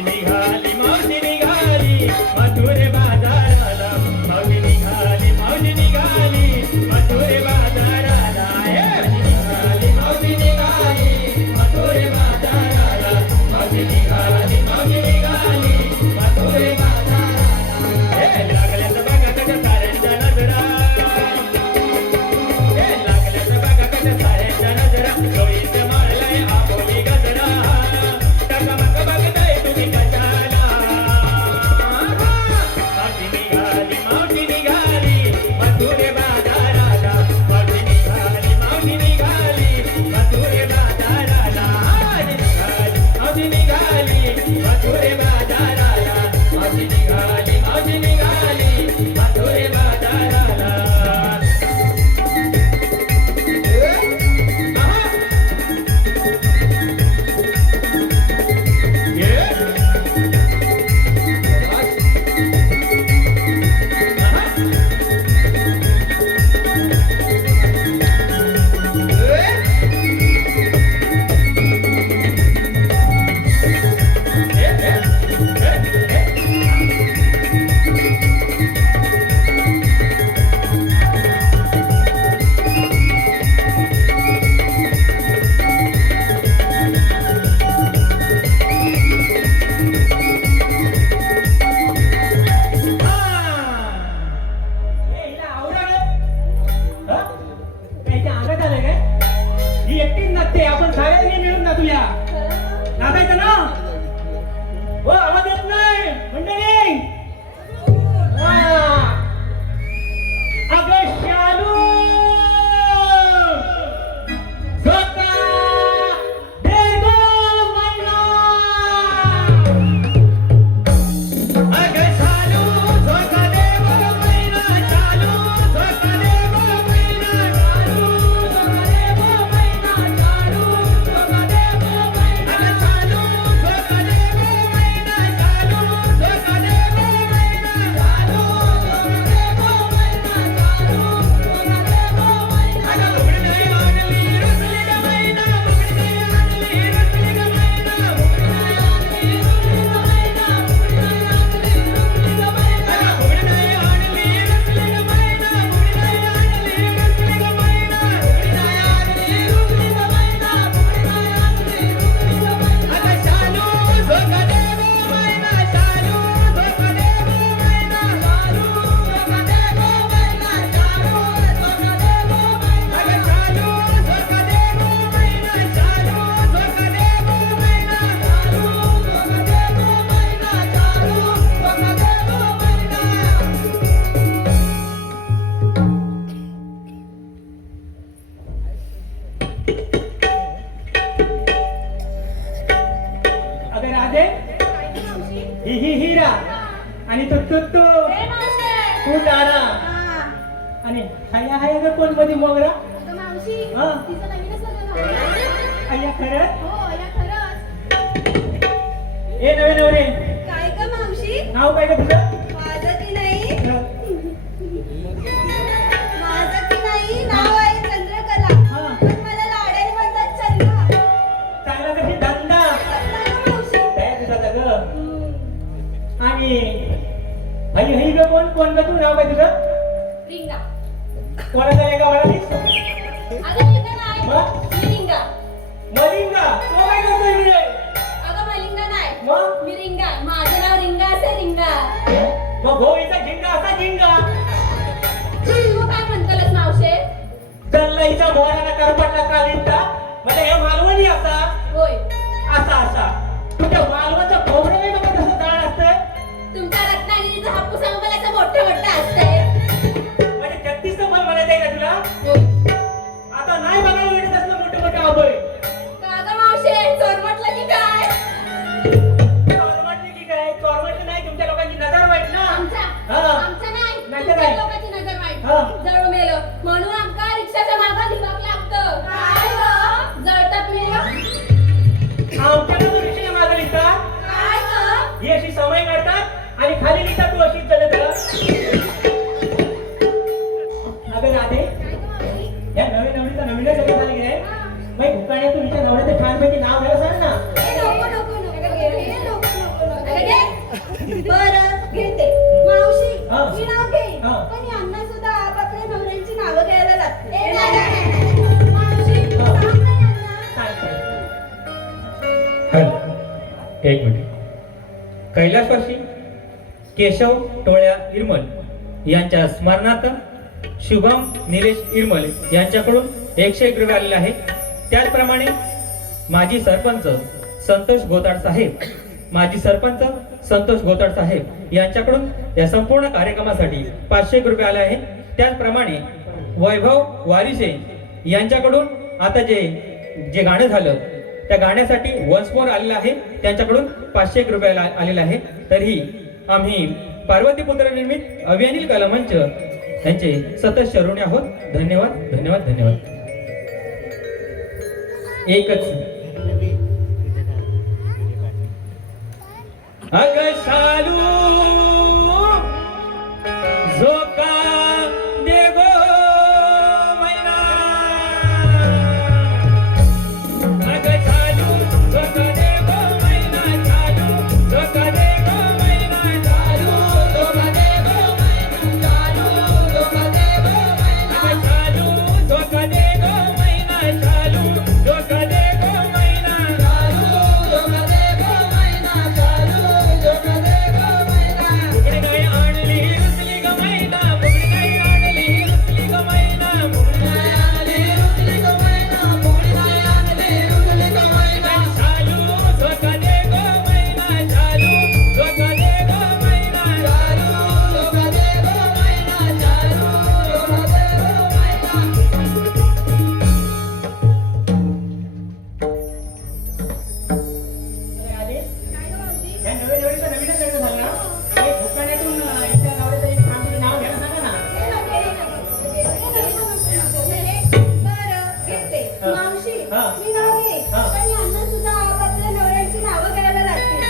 निघाली अगं राधे ही हिरा आणि तू तू तारा आणि हाय हाय अगं कोण मध्ये मोगरा हा. अय्या खरंच ए नवे नवरे काय ग मावशी नाव काय ग तुझं माझं की नाही माझं की नाही नाव आहे चंद्रकला हा. पण मला लाडाने म्हणतात चंद्रा चांगला कशी धंदा मावशी काय तुझा ग आणि हई हई ग कोण ग तू नाव काय तुझं रिंगा कोणाचं आहे का मला अगं रिंगा नाही मग? मी रिंगा मलिंगा तो काय करतो इकडे अगं मलिंगा नाही मग मी रिंगा माझं नाव रिंगा असे रिंगा मग भोईचा झिंगा असा झिंगा तू काय म्हणतोस मावशे जल्लाईचा भोराला करपटला कालिंदा म्हणजे हे मालवणी असा होय असा तुझ्या मालवणचं खोबरं नाही बघा कसं जाण असतं तुमच्या रत्नागिरीचं हापूस आंबल्याचं मोठं असतंय म्हणजे 36 फल म्हणायचं आहे का तुला होय आता नाही बघायला भेटत असलं मोठं आंबोय काका मावशे चोर म्हटलं की काय चॉरमटली की काय चॉरमटली नाही तुमच्या लोकांची नजर वाईट ना हा. आमचा नाही नाही तर तुमच्या काय? लोकांची नजर वाईट हा. जळू मेलं म्हणून आमका रिक्षाच्या मागं लिबाक लागतं काय ग जळतात मिळलं आमच्याकडे तो रिक्षेच्या मागे लिहितात काय ग ही अशी समय काढतात आणि खाली लिहितात तू अशीच जलद अगं राधे काय ग मावशी या नवीन नवरीचा नवीनच जग झाली काय बाई भुकाण्या तू हिच्या नवऱ्याचं छानपैकी नाव घ्यायला सांग ना बरं घेते मावशी हा. मी नाव घेईन हा. पण यांना सुद्धा आपापल्या नवऱ्यांची नावं घ्यायला लागते मावशी हा. सांग ना यांना सांगते हॅलो एक मिनिट कैलासवासी केशव टोळ्या इरमल यांच्या स्मरणार्थ शुभम निलेश इरमल यांच्याकडून 101 रुपये आलेले आहे. त्याचप्रमाणे माजी सरपंच संतोष गोताड साहेब यांच्याकडून या संपूर्ण कार्यक्रमासाठी 500 रुपये आले आहे. त्याचप्रमाणे वैभव वारिसे यांच्याकडून आता जे गाणं झालं त्या गाण्यासाठी वन्स मोर आलेलं आहे, त्यांच्याकडून 500 रुपये आलेला आहे. तरीही आम्ही पार्वतीपुत्र निर्मित अभियानिल कला मंच यांचे सतत ऋणी आहोत. धन्यवाद धन्यवाद धन्यवाद. एकच अग शालू झोका दे गो मैना अग शालू झोका दे गो मैना शालू झोका दे गो मैना शालू झोका दे गो मैना शालू झोका दे गो मैना शालू झोका दे गो मैना शालू झोका दे गो मैना शालू झोका दे गो मैना शालू झोका दे गो मैना मुगडी गाय आणली रुसली ग मैना मुगडी गाय आणली रुसली ग मैना मुगडी गाय आणली रुसली ग मैना मुगडी गाय आणली रुसली ग मैना शालू झोका दे गो मैना शालू झोका दे गो मैना शालू झोका दे गो मैना शालू झोका दे गो मैना. काय ग मावशी या नवीन नवरीचं नवीनच लग्न झालं ना? हे भुकाण्यातून इथल्या नवऱ्याचं एक छानपैकी नाव घ्यायला सांगा ना. बरं घेते हा. मावशी हा. मी नाव घे हा. पण यांना सुद्धा आपापल्या नवऱ्यांची नावं घ्यायला लागतील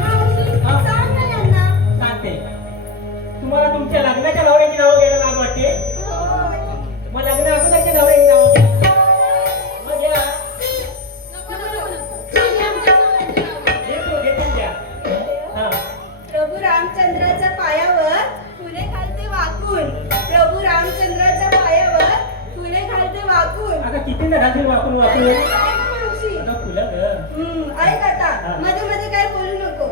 मावशी हा. सांग ना यांना सांगते. तुम्हाला तुमच्या लग्नाच्या नवऱ्याची नावं घ्यायला लाज वाटते? मग लग्न अगोदरच्या नवऱ्याची नावं घ्या. मग घ्या. घेतो द्या. हा. प्रभू रामचंद्राच्या पायावर फुले घालते वाकून प्रभू रामचंद्राच्या पायावर फुले घालते वाकून आता किती घालतील वाकून काय ग मावशी आता फुलं ग. ऐक आता हा. मध्ये मध्ये काय बोलू नको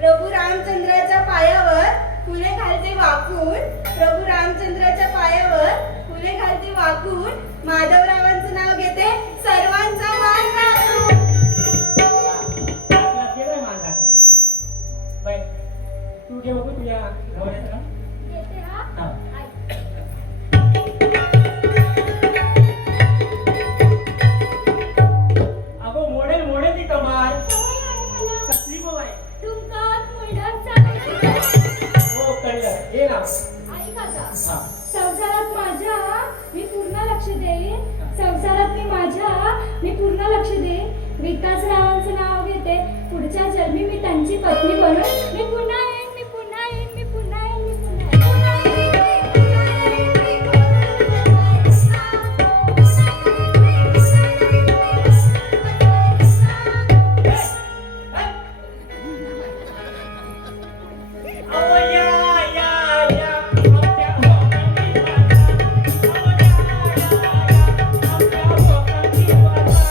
प्रभू रामचंद्राच्या पायावर फुले घालते वाकून प्रभू रामचंद्राच्या पायावर फुले घालते वाकून माधवरावांचं नाव घेते सर्वांचा मान राखून आपला केवढा मान राखा. बाय तू घे बघू तुझ्या नवऱ्याचं नाव. घेते हा हा. अगो मोडेल ती कमाल हा. संसारात माझ्या मी पूर्ण लक्ष देईन. संसारात मी पूर्ण लक्ष देईन. विकासरावांचं नाव घेते. पुढच्या जन्मी मी त्यांची पत्नी बनून मी पुन्हा येईन, मी पुन्हा येईन, मी पुन्हा येईन, मी पुन्हा अहो या या या आमच्या भोकांची वाचा. अहो या या या आमच्या भोकांची वाचा.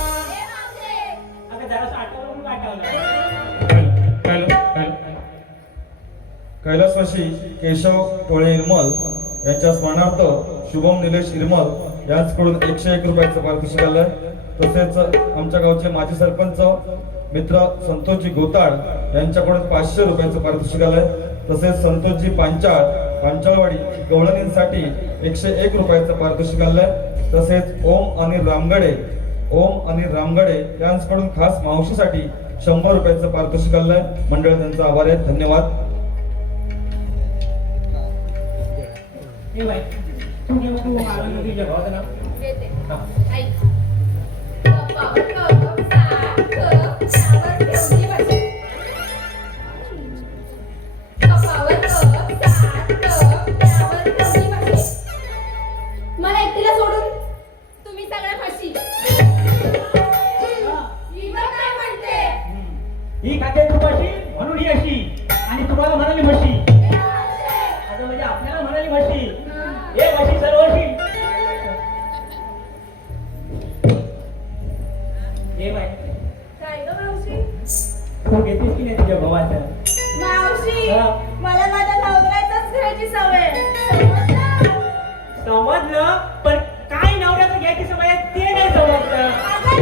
अगं जरासं आठवलं म्हणून आठवलं. कैलासवासी केशव टोळे इरमल यांच्या स्मरणार्थ शुभम निलेश इरमल यांच्याकडून 101 रुपयाचं पारितोषिक आलंय. तसेच आमच्या गावचे माजी सरपंच मित्र संतोषजी गोताळ यांच्याकडून 500 रुपयाचं पारितोषिक आलंय. तसेच संतोषजी पांचाळवाडी गवळणींसाठी 101 रुपयाचं पारितोषिक आलंय. तसेच ओम आणि रामगडे यांच्याकडून खास मावशीसाठी 100 रुपयाचं पारितोषिक आलंय. मंडळ त्यांचा आभार आहे. धन्यवाद. हे बाई, तू घे बघू मला तुझ्या भावाचं नाव. घेते. हा. ऐक. कपावर कप, सात कप, त्यावर ठेवली भाजी. कपावर कप, सात कप, त्यावर ठेवली भाजी. मला एकटीला सोडून तुम्ही सगळ्या म्हशी. ही बघ काय म्हणते. ही खाते तू कशी म्हणून ही अशी आणि तुम्हाला म्हणाली म्हशी. हे आवडते. अगं म्हणजे आपल्याला म्हणाली म्हशी. हा. हे म्हशी सर्वशी. हे बाई, काय गं मावशी? तू घेतेस की नाही तुझ्या भावाचं? मावशी, हा. मला माझ्या नवऱ्याचाच घ्यायची सवय. समजलं? समजलं, पण काय नवऱ्याचं घ्यायची सवय आहे ते नाही समजलं. अगं नाही.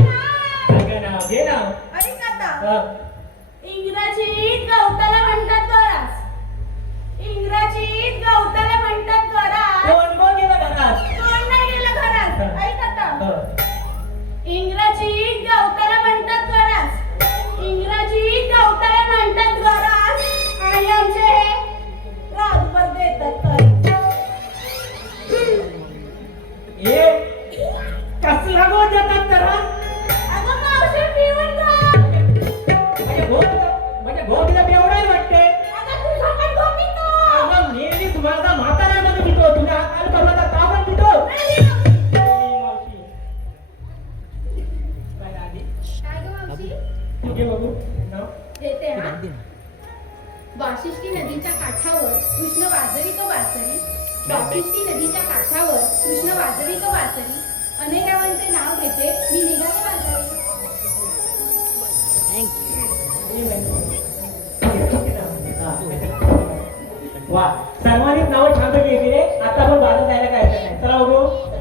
अगं नाव घे नाव. ऐक आता. हा. इंग्रजीत गवताला म्हणतात गरास. इंग्रजीत गवताला म्हणतात गरास. कोण गेलं घरात? कोण नाही गेलं घरात. हा. ऐक आता. हा. इंग्रजीत गवताला म्हणतात गरास. इंग्रजीत गवताला म्हणतात गरास. आणि आमचे हे रातभर देतात कर. हे कसला गोड देतात तर हा? अगं मावशी पिऊन जा. म्हणजे घोटीला बेवडाही वाटते. अगं तुझा पण गोपी तो. अगं नेहमी तुम्हाला म्हातारा मध्ये पितो. तुझ्या हाताला परवाचा का पण पितो? नाही मावशी. मावशी. काय आधी? काय गं मावशी? तू घे बघू नाव. येते हा. वाशिष्ठी नदीच्या काठावर कृष्ण वाजवितो बासरी. वाशिष्ठी नदीच्या काठावर कृष्ण वाजवितो बासरी. अनेक गावांचे नाव घेते मी निघाले बाजारी. वा, सर्वांनीच नावं छानपैकी येते रे. आता आपण बाजार जायला काय हरकत नाही. चला बघू.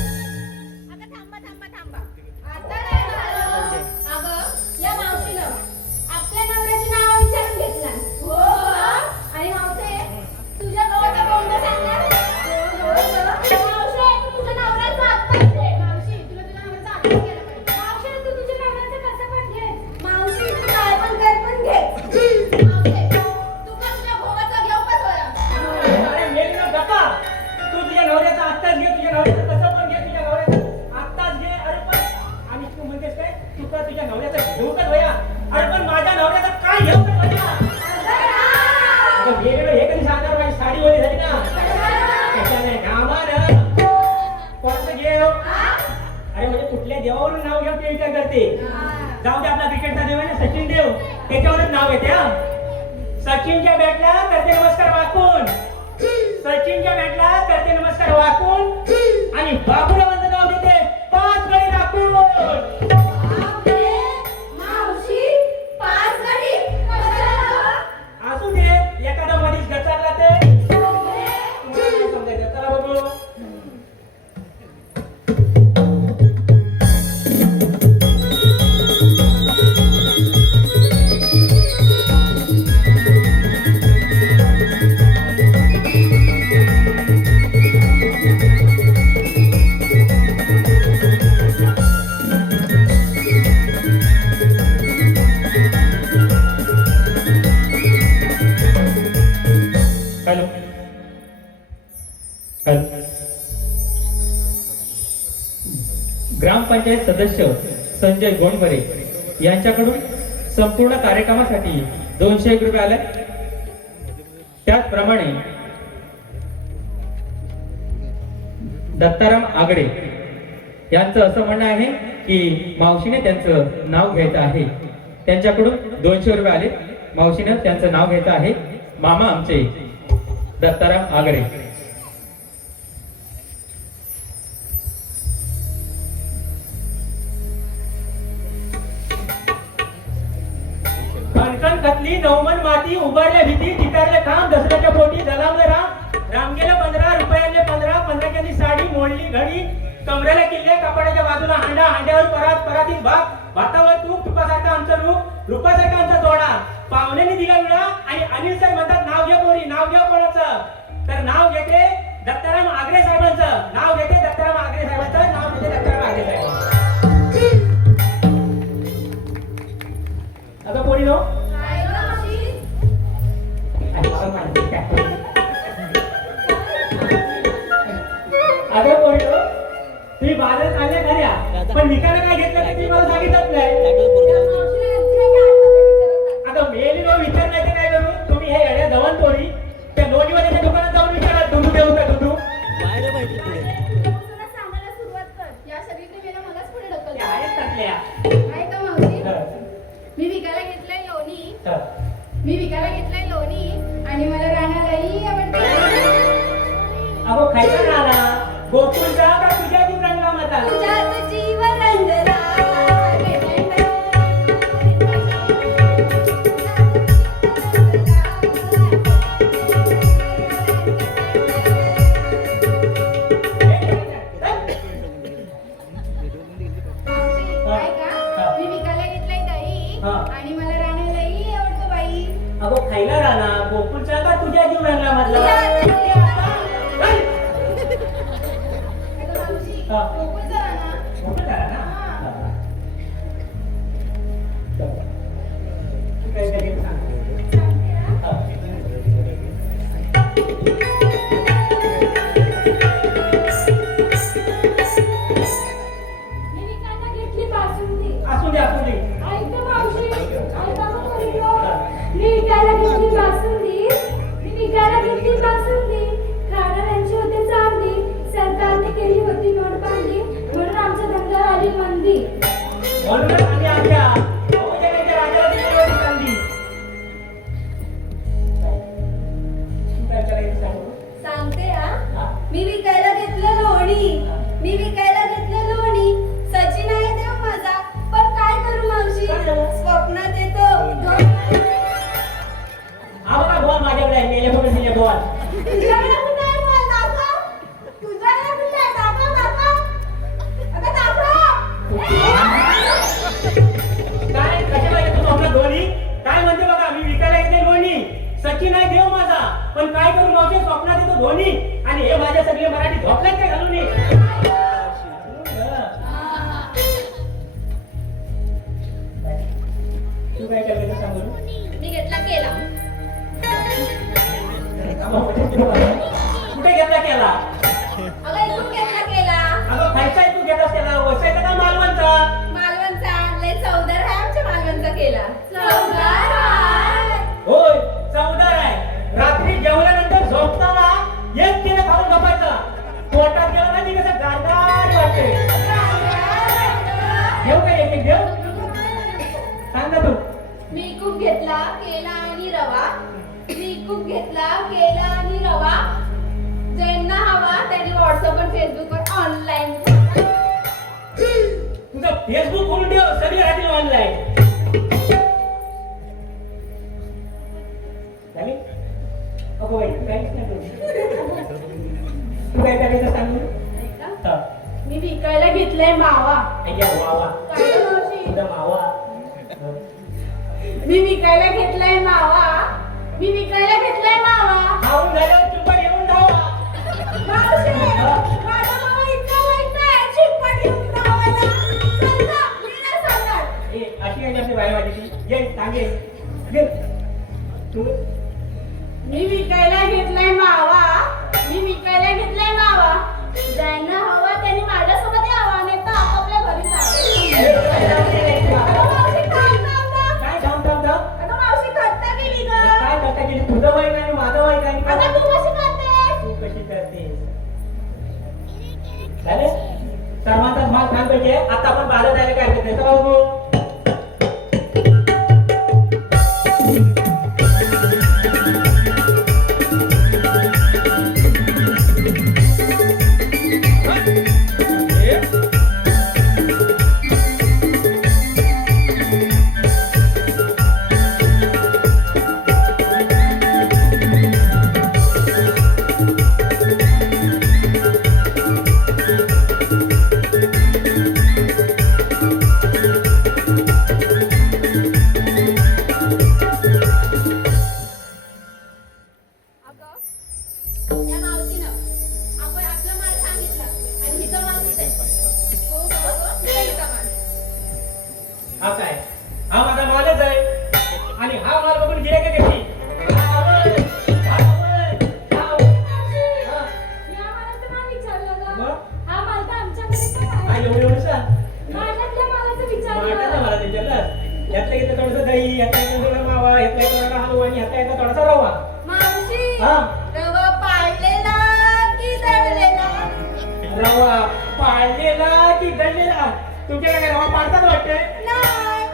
आता थांबा. आता काय झालं? अगं या मावशीनं आपल्या नवऱ्याचे नाव विचारून घेतलं. हो. आणि मावशे तुझ्या गावाचा कोंबडा सांगला. हो. मावशे तू तुझ्या नवऱ्याचा आत्ताच घे. मावशी तुला तुझ्या नवऱ्याचा आत्ताच घ्यायला पाहिजे. मावशी तू तुझ्या नवऱ्याचं कसं पण घे. मावशी तू काय पण कर पण घे. मावशे तू का तुझ्या भावाचा घेऊ का थोडा? अरे मेली ना गप्पा. तू तुझ्या नवऱ्याचा आत्ताच घे. तुझ्या नवऱ्याचं कसं पण घे. तुझ्या नवऱ्याचं आत्ताच घे. अरे पण आणि तू म्हणतेस काय तू का तुझ्या नवऱ्याचं घेऊ का भया? अरे पण माझ्या नवऱ्याचं काय घेऊ का भया? अगं वेगळं हे कधी सांगणार? माझी साडी ओली झाली ना. त्याच्याने नामानं कोणतं घेऊ? अरे म्हणजे कुठल्या देवावरून नाव घेऊ ते विचार करते. जाऊ दे, आपला क्रिकेटचा देव आहे ना सचिन देव, त्याच्यावरच नाव येते. हा, सचिनच्या बॅटला करते नमस्कार वाकून. सचिनच्या बॅटला करते नमस्कार वाकून आणि बाबूरावांचं नाव देते 5 गडी राखून. मावशी 5 गडी कशाला? असू दे, एखादा मधीच गचारला ते ग्रामपंचायत सदस्य संजय गोंडबरे यांच्याकडून संपूर्ण कार्यक्रमासाठी 201 रुपये आले. त्याचप्रमाणे दत्ताराम आगडे यांचं असं म्हणणं आहे की मावशीने त्यांचं नाव घ्यायचं आहे. त्यांच्याकडून 200 रुपये आले. मावशीने त्यांचं नाव घ्यायचं आहे. मामा आमचे दत्ताराम आगडे. कणकण घातली नवमन माती उभारल्या भीती चितारले काम दसऱ्याच्या पोटी जलामले राम गेले 15 रुपयाले 15 केली साडी मोडली घडी कमरेला किल्ले कपड्याच्या बाजूला हांडा हांड्यावर परातीत भातावर तुपासारखा आमचं रूपासारखा आमचा जोडा पाहुण्यांनी दिला विळा आणि अनिल साहेब म्हणतात नाव घ्या पोरी नाव घ्या कोणाचं तर नाव घेते दत्ताराम आगरे साहेबांचं नाव घेते दत्ताराम आगरे साहेबांचं नाव घेते दत्ताराम आगरे साहेबांचं. आता पोरी नो अगं पोरी तुम्ही बाजार चालल्या खऱ्या पण विकायला काय घेतलं ते तुम्ही मला सांगितलं नाही. आता मेली नो विचार नाही तर काय करू तुम्ही हे येड्या जवान पोरी त्या लोणीवाल्याच्या दुकानात जाऊन विचारा दुधू देऊ का दुधू सांगायला सुरुवात कर. या सगळीकडे गेलं मलाच पुढे ढकललं. आहेत टाकल्या आहे का मावशी? मी विकायला घेतलंय लोणी आणि मला राहणारही आवडते. अगो खायचा राहिला गोकुळचा का तुझ्या जीव रंगला माता तुझ्यात जीव रंगला काय का? मी विकायला घेतलंय दही आणि मला राहणारही आवडतो बाई. अगो खायला राहिला गोकुळचा का तुझ्या जीव रंगला तुझ्यात म्हटलं जीव रंगला. हा. गोकुळचा राहणार. गोकुळ झाला ना हा. तू काय काय सांग सांगते ना. हा. मी विकायला घेतली बासुंदी. असू दे ऐका मावशी, ऐका गं पोरीनो. मी विकायला घेतली बासुंदी. खाणाऱ्यांची होते चांदी. सरकारने केली होती नोटबंदी. म्हणून आमच्या धंद्यावर आली मंदी. म्हणूनच आम्ही आमच्या बहुजनांच्या राजाला दिली होती संधी. तू काय करायचं सांगू? सांगते हा. मी विकायला घेतलं लोणी. सचिन आहे देव माझा. पण काय करू मावशी? काय झालं? स्वप्नात येतो हा बघा बॉल माझ्याकडे आहे मेले बघून दिले बॉल तुझ्याकडे कुठे आहे बॉल? दाखव. तुझ्याकडे कुठे आहे? दाखव. अगं दाखव. काय कशाला येतो आपला धोनी काय म्हणते बघा मी विकायला येते लोणी सचिन आहे देव माझा पण काय करू मावशी स्वप्नात येतो धोनी आणि हे माझे सगळे मराठी झोपल्यात काय घालून ये? तू काय करायचं सांगू मी घेतला केला. कुठे घेतला केला अगं इथून घेतला केला. अगं खायचा तू घेतलास केला वसायचा का मालवणचा मालवणचा लय चवदार आहे आमच्या मालवणचा केला. चवदार आहे. होय चवदार आहे रात्री जेवल्यानंतर झोपताना एक केलं खाऊन झोपायचं पोटात गेलं ना ती कसं गारगार वाटते देव काय एक देव सांग ना तू मी खूप घेतला केला आणि रवा. ज्यांना हवा त्यांनी व्हॉट्सअप वर फेसबुक वर ऑनलाईन. तुझं फेसबुक खोलून ठेव सगळी राहतील ऑनलाईन झाली अगो बाई काहीच नाही करू तू काय करायचं सांग ना? हा. मी विकायला घेतलाय मावा. अय्या वावा काय गं मावशी? तुझा मावा मी विकायला घेतलाय मावा. खाऊन झाल्यावर चिंपड घेऊन जावा मावशी, माझा मावा इतका वाईट नाही. चिपट घेऊन गावाला. चल जा, मी नाही सांगणार. अशी काय करते बाई माझी ती ये सांगे घे तू मी विकायला घेतलाय मावा. ज्यांना हवा त्यांनी माझ्यासोबत यावं नाही तर आपापल्या घरी कविता. काय थांब थांब थांब. अगं मावशी थट्टा केली ग. काय करता गेली? तुझं वय काय आणि माझं वय काय आणि काय? अगं तू कशी करते? तू कशी करते? झाले? सर्वांचाच भाग छान पैकी आहे. आता आपण बाहेर जायला काय हरकत नाही. चला बघू. अगं, या मावशीनं आपण आपला माल सांगितला आणि हिचा माल कुठे? हो गं, कुठे हिचा माल? हा काय? हा माझा मालच आहे आणि हा माल बघून गिऱ्हाईक घेतली. हा आवड, हा आवड, हा आवड. हा. या मालाचं नाव विचारलं गं. मग? हा माल तर आमच्याकडे पण हा आहे. एवढं सांग. मालातल्या मालाचं माटाचा विचारलं. मला विचारलं. यातल्या घेतलं थोडंसं दही, यातल्या घेतलं थोडा मावा, यातल्या घेतलं थोडा हलवा आणि यातल्या घेतलं थोडासा रवा. मावशी, हा. रवा पाळलेला की दळलेला? रवा पाळलेला की दळलेला? तुमच्याकडे काय रवा पाडतात वाटते? नाही,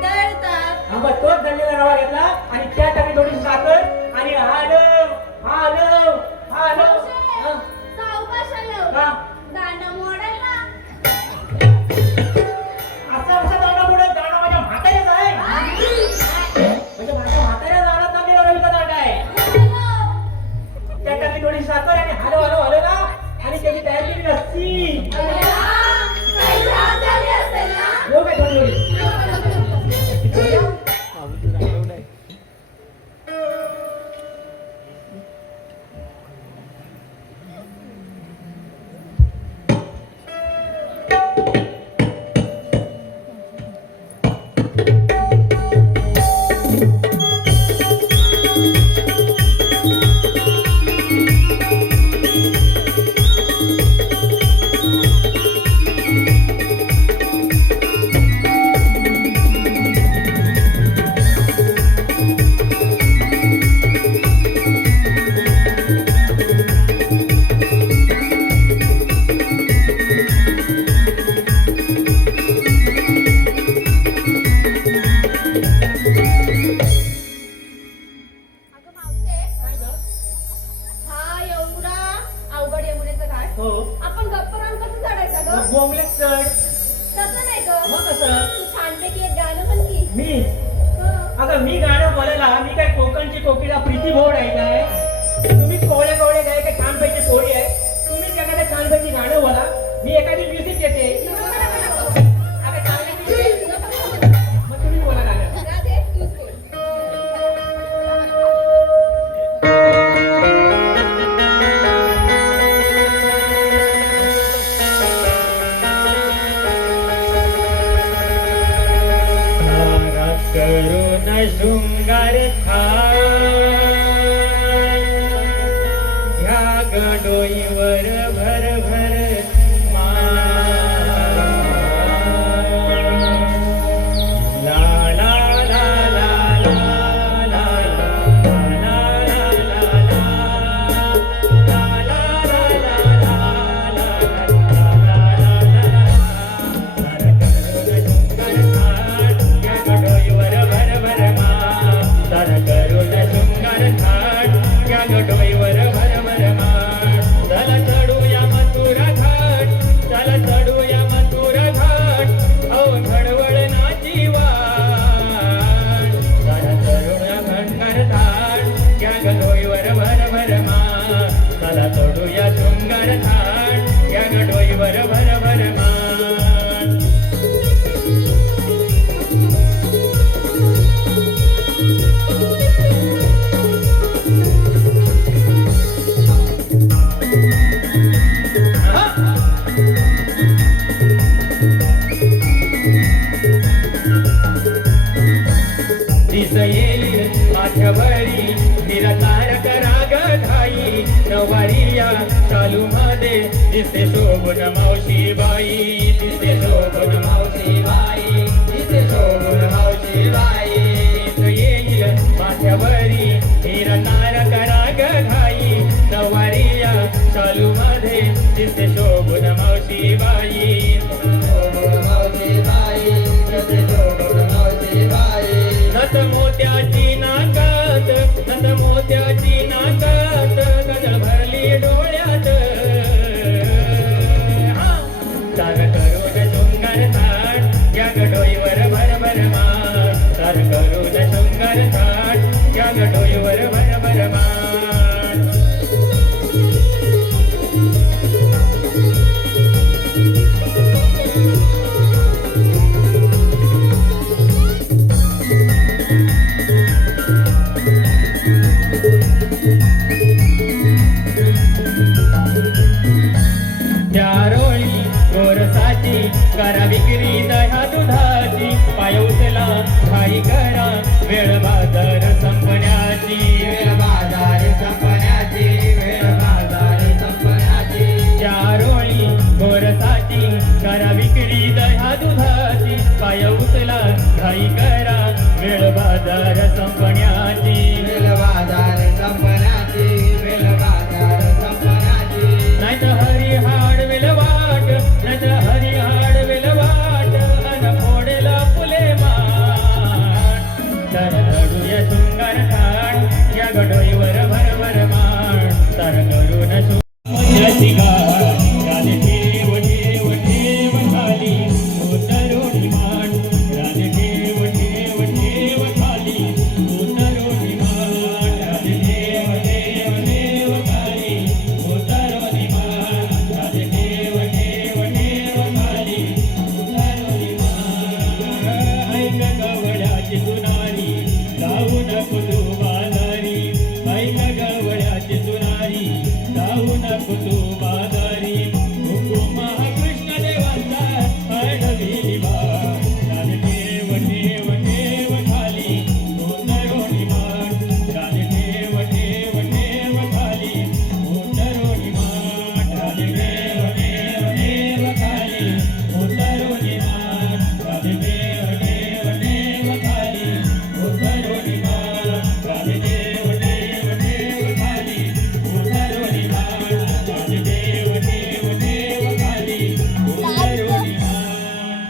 दळतात. हा मग तोच दळलेला रवा घेतला आणि त्या टाकी थोडी साखर आणि हलव हलव हलव. हा. सावकाश आलं. का? दाणं मोडायला. असा दाणा पुढे दाणा माझ्या म्हाताऱ्याचा आहे. म्हणजे माझ्या म्हाताऱ्या दाणात टाकलेला रवीचा दाणा आहे. त्या टाकी थोडी साखर आणि हलव हलव हलवला आणि त्याची तयारी केली असती. हो काय थोडी थोडी. अगं मावशे, हा एवढा अवघड यमुनेचा घाट हो. आपण गप्प राहून कसं चढायचा ग? मग बोंबलेच चढ. तसं नाही ग. मग कसं? तू छानपैकी एक गाणं म्हण की. मी हं. अगं मी गाणं बोलायला मी काय कोकणची कोकिळा प्रीती भोड आहे काय? तुम्ही कोवळे कोवळे गाय काय छानपैकी पोळी आहे. तुम्ही एखाद्या छानपैकी गाणं बोला. मी एखादी म्युझिक देते. अगं चांगली music. मग तुम्ही बोला गाणं. राधे, तूच बोल. करुण शृंगार ह्या गडोईवर भर भर ला ला ला ला ला ला दिस येईल आठवडी निरतारक राग धाई नवारिया चालू मध्ये दिसे शोभन मावशी बाई दिसे शोभन घाई करा वेळ बाजार संपण्याची वेळ बाजार संपण्याची वेळ बाजार संपण्याची चारोळी गोरसाची करा विक्री दह्या दुधाची पाय उचला घाई करा वेळ बाजार संपण्याची वेळ बाजार संपण्याची वेळ बाजार संपण्याची नाहीतर हरी हाडवेल वाट नाहीतर हरी हाडवेल वाट अन फोडेला फुले मान तर घडूया शृंगार ठाण या गडोईवर भरभर मान तर करून सुमध्याची गाठ राधे ठेव ठेव ठेव खाली उतरोणी मान राधे ठेव ठेव ठेव खाली उतरोणी मान राधे ठेव ठेव ठेव खाली उतरोणी मान राधे ठेव ठेव ठेव खाली उतरोणी मान ऐक गवळ्याची सुनारी जाऊ नको तू बाजारी ऐक गवळ्याची सुनारी जाऊ नको तू बाजारी हुकूम हा कृष्ण देवाचा अडविली बाण राधे ठेव ठेव ठेव खाली उतरोणी मान राधे ठेव ठेव ठेव खाली उतरोणी मान राधे ठेव ठेव ठेव खाली उतरोणी मान राधे ठेव ठेव ठेव खाली उतरोणी मान राधे ठेव ठेव ठेव खाली उतरोणी मान राधे ठेव ठेव ठेव खाली उतरोणी मान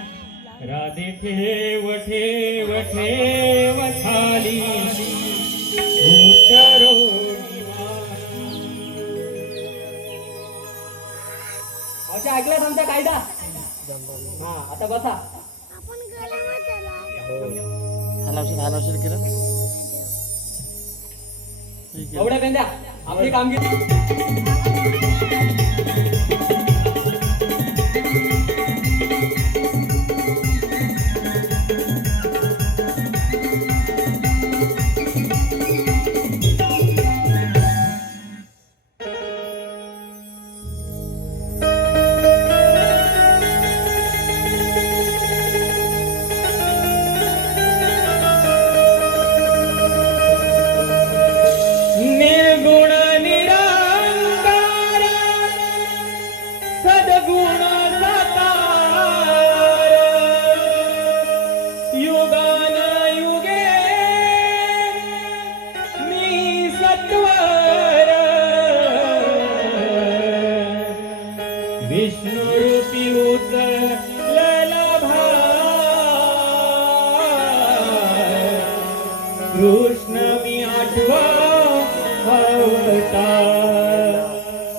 राधे ठेव ठेव ठेव खाली उतरोणी मान असे ऐकलात आमचा कायदा हा आता बसा एवढ्या पेंद्या आपली कामगिरी निर्गुण निराकार सद्गुण साकार युगान युगे मी सत्वर विष्णू रूपी उचलला भार कृष्ण मी आठवा अवतार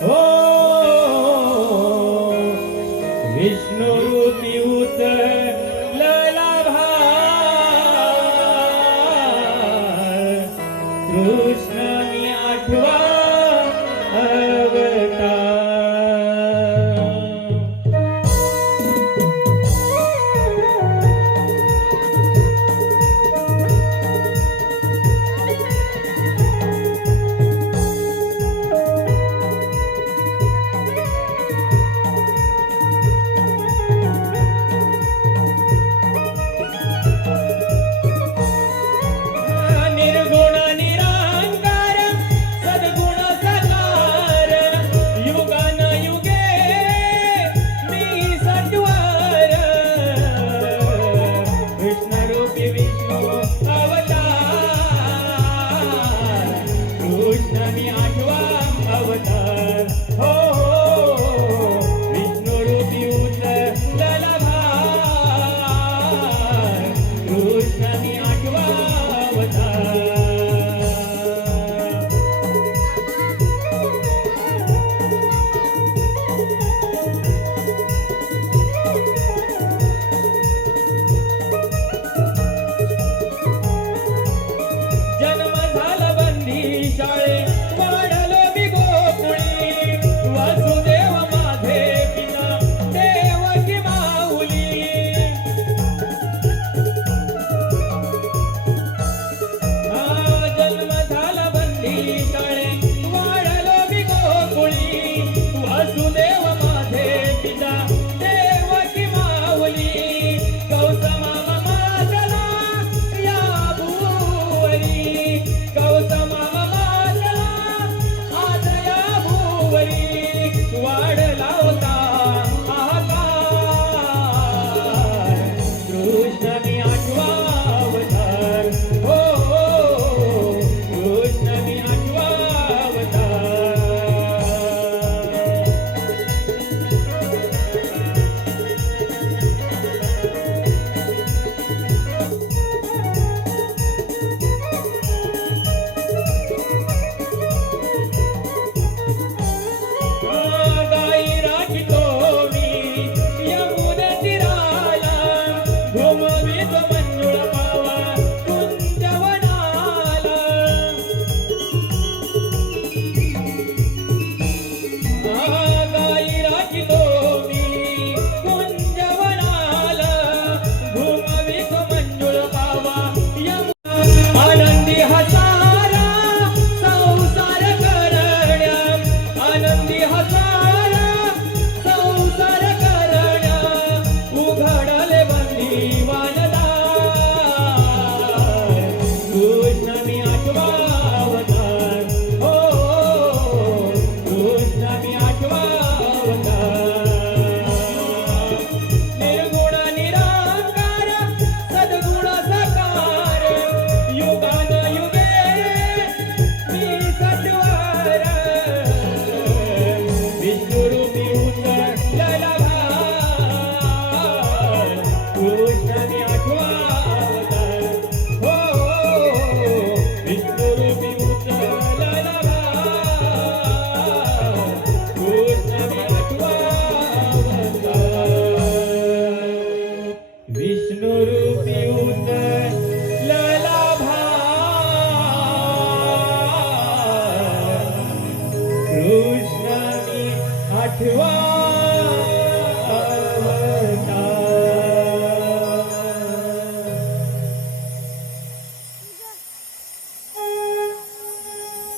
हो विष्णु रूपी उचलला भार कृष्ण मी आठवा अवतार निर्गुण निराकार सद्गुण साकार युगान युगे मी सत्वर कृष्ण रूपी विष्णू अवतार कृष्ण मी आठवा अवतार हो विष्णू रूपी उचलला भार कृष्ण मी आठवा अवतार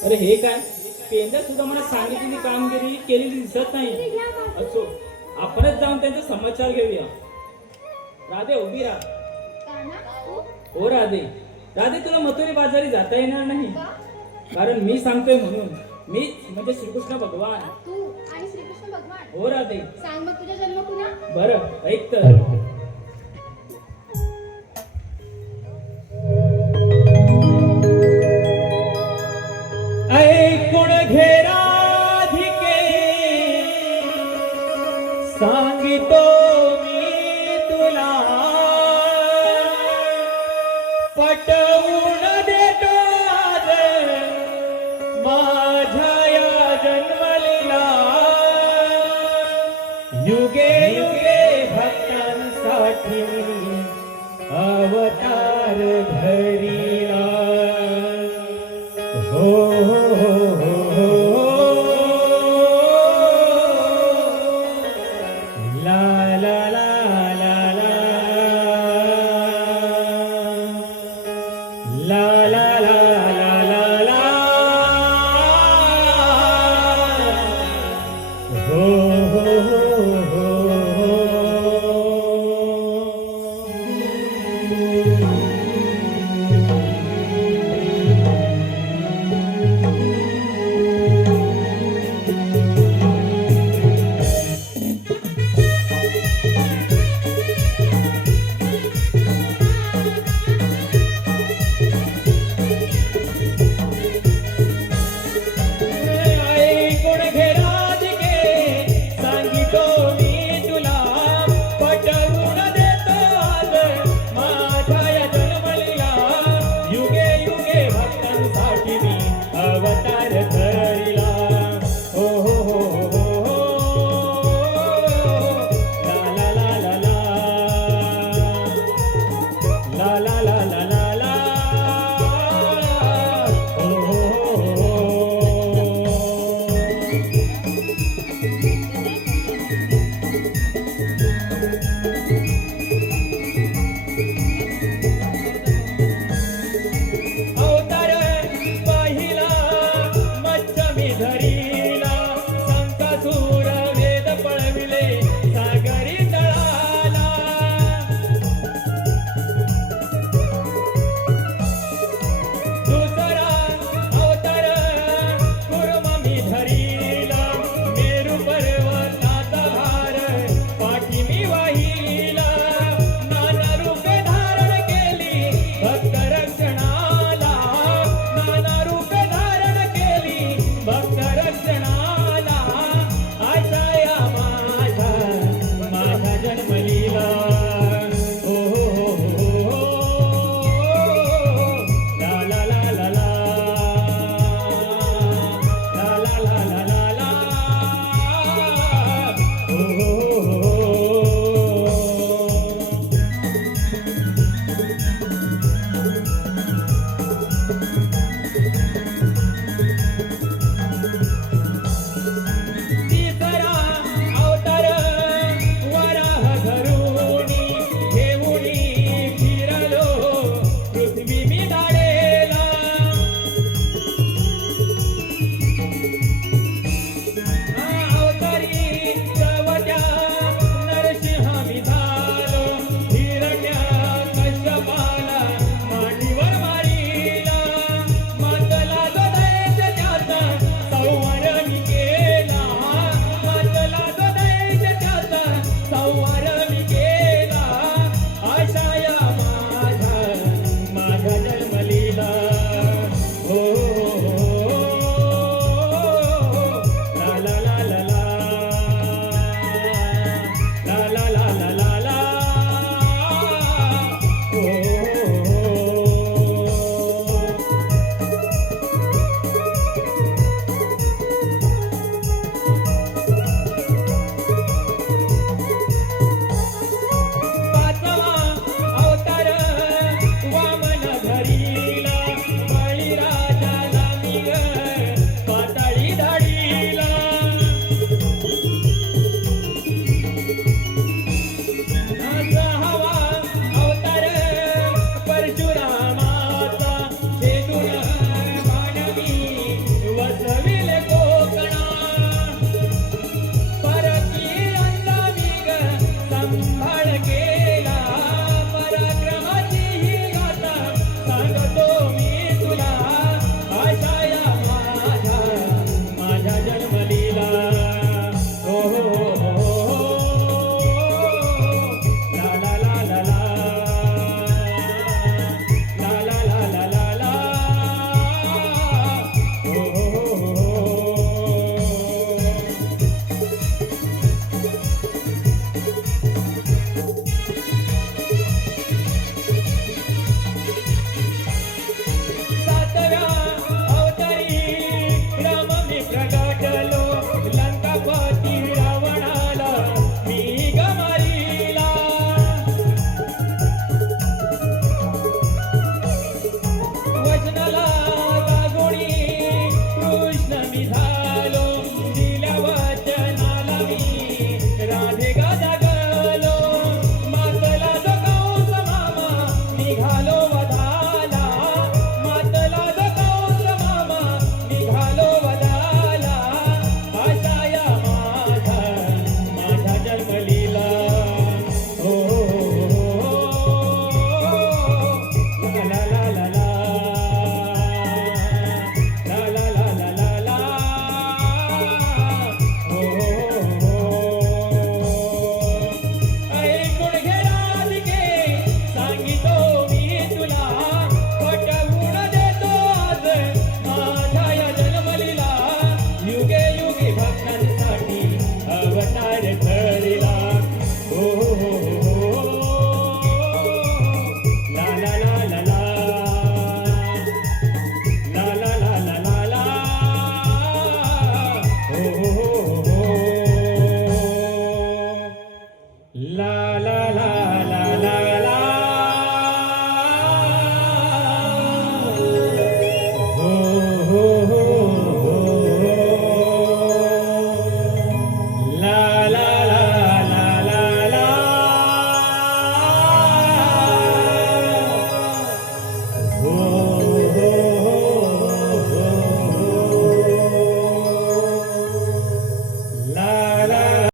अरे हे काय पेंदर सुद्धा मला सांगितलेली कामगिरी केलेली दिसत नाही. असो आपणच जाऊन त्यांचा समाचार घेऊया. राधे उभी राहा. कान्हा, तू? हो राधे. राधे तुला मथुरे बाजारी जाता येणार नाही. कारण मी सांगतोय म्हणून. मी म्हणजे श्रीकृष्ण भगवान. तू आणि श्रीकृष्ण भगवान. हो राधे. सांग मग तुझा जन्म पुन्हा. बरं ऐक तर. ऐकून घे राधिके सांगितो मी तुला पटवून देतो आज माझ्या या जन्मलीला युगे युगे भक्तांसाठी अवतार धरिला. हो हो हो हो ला ला ला ला ला ला ला ला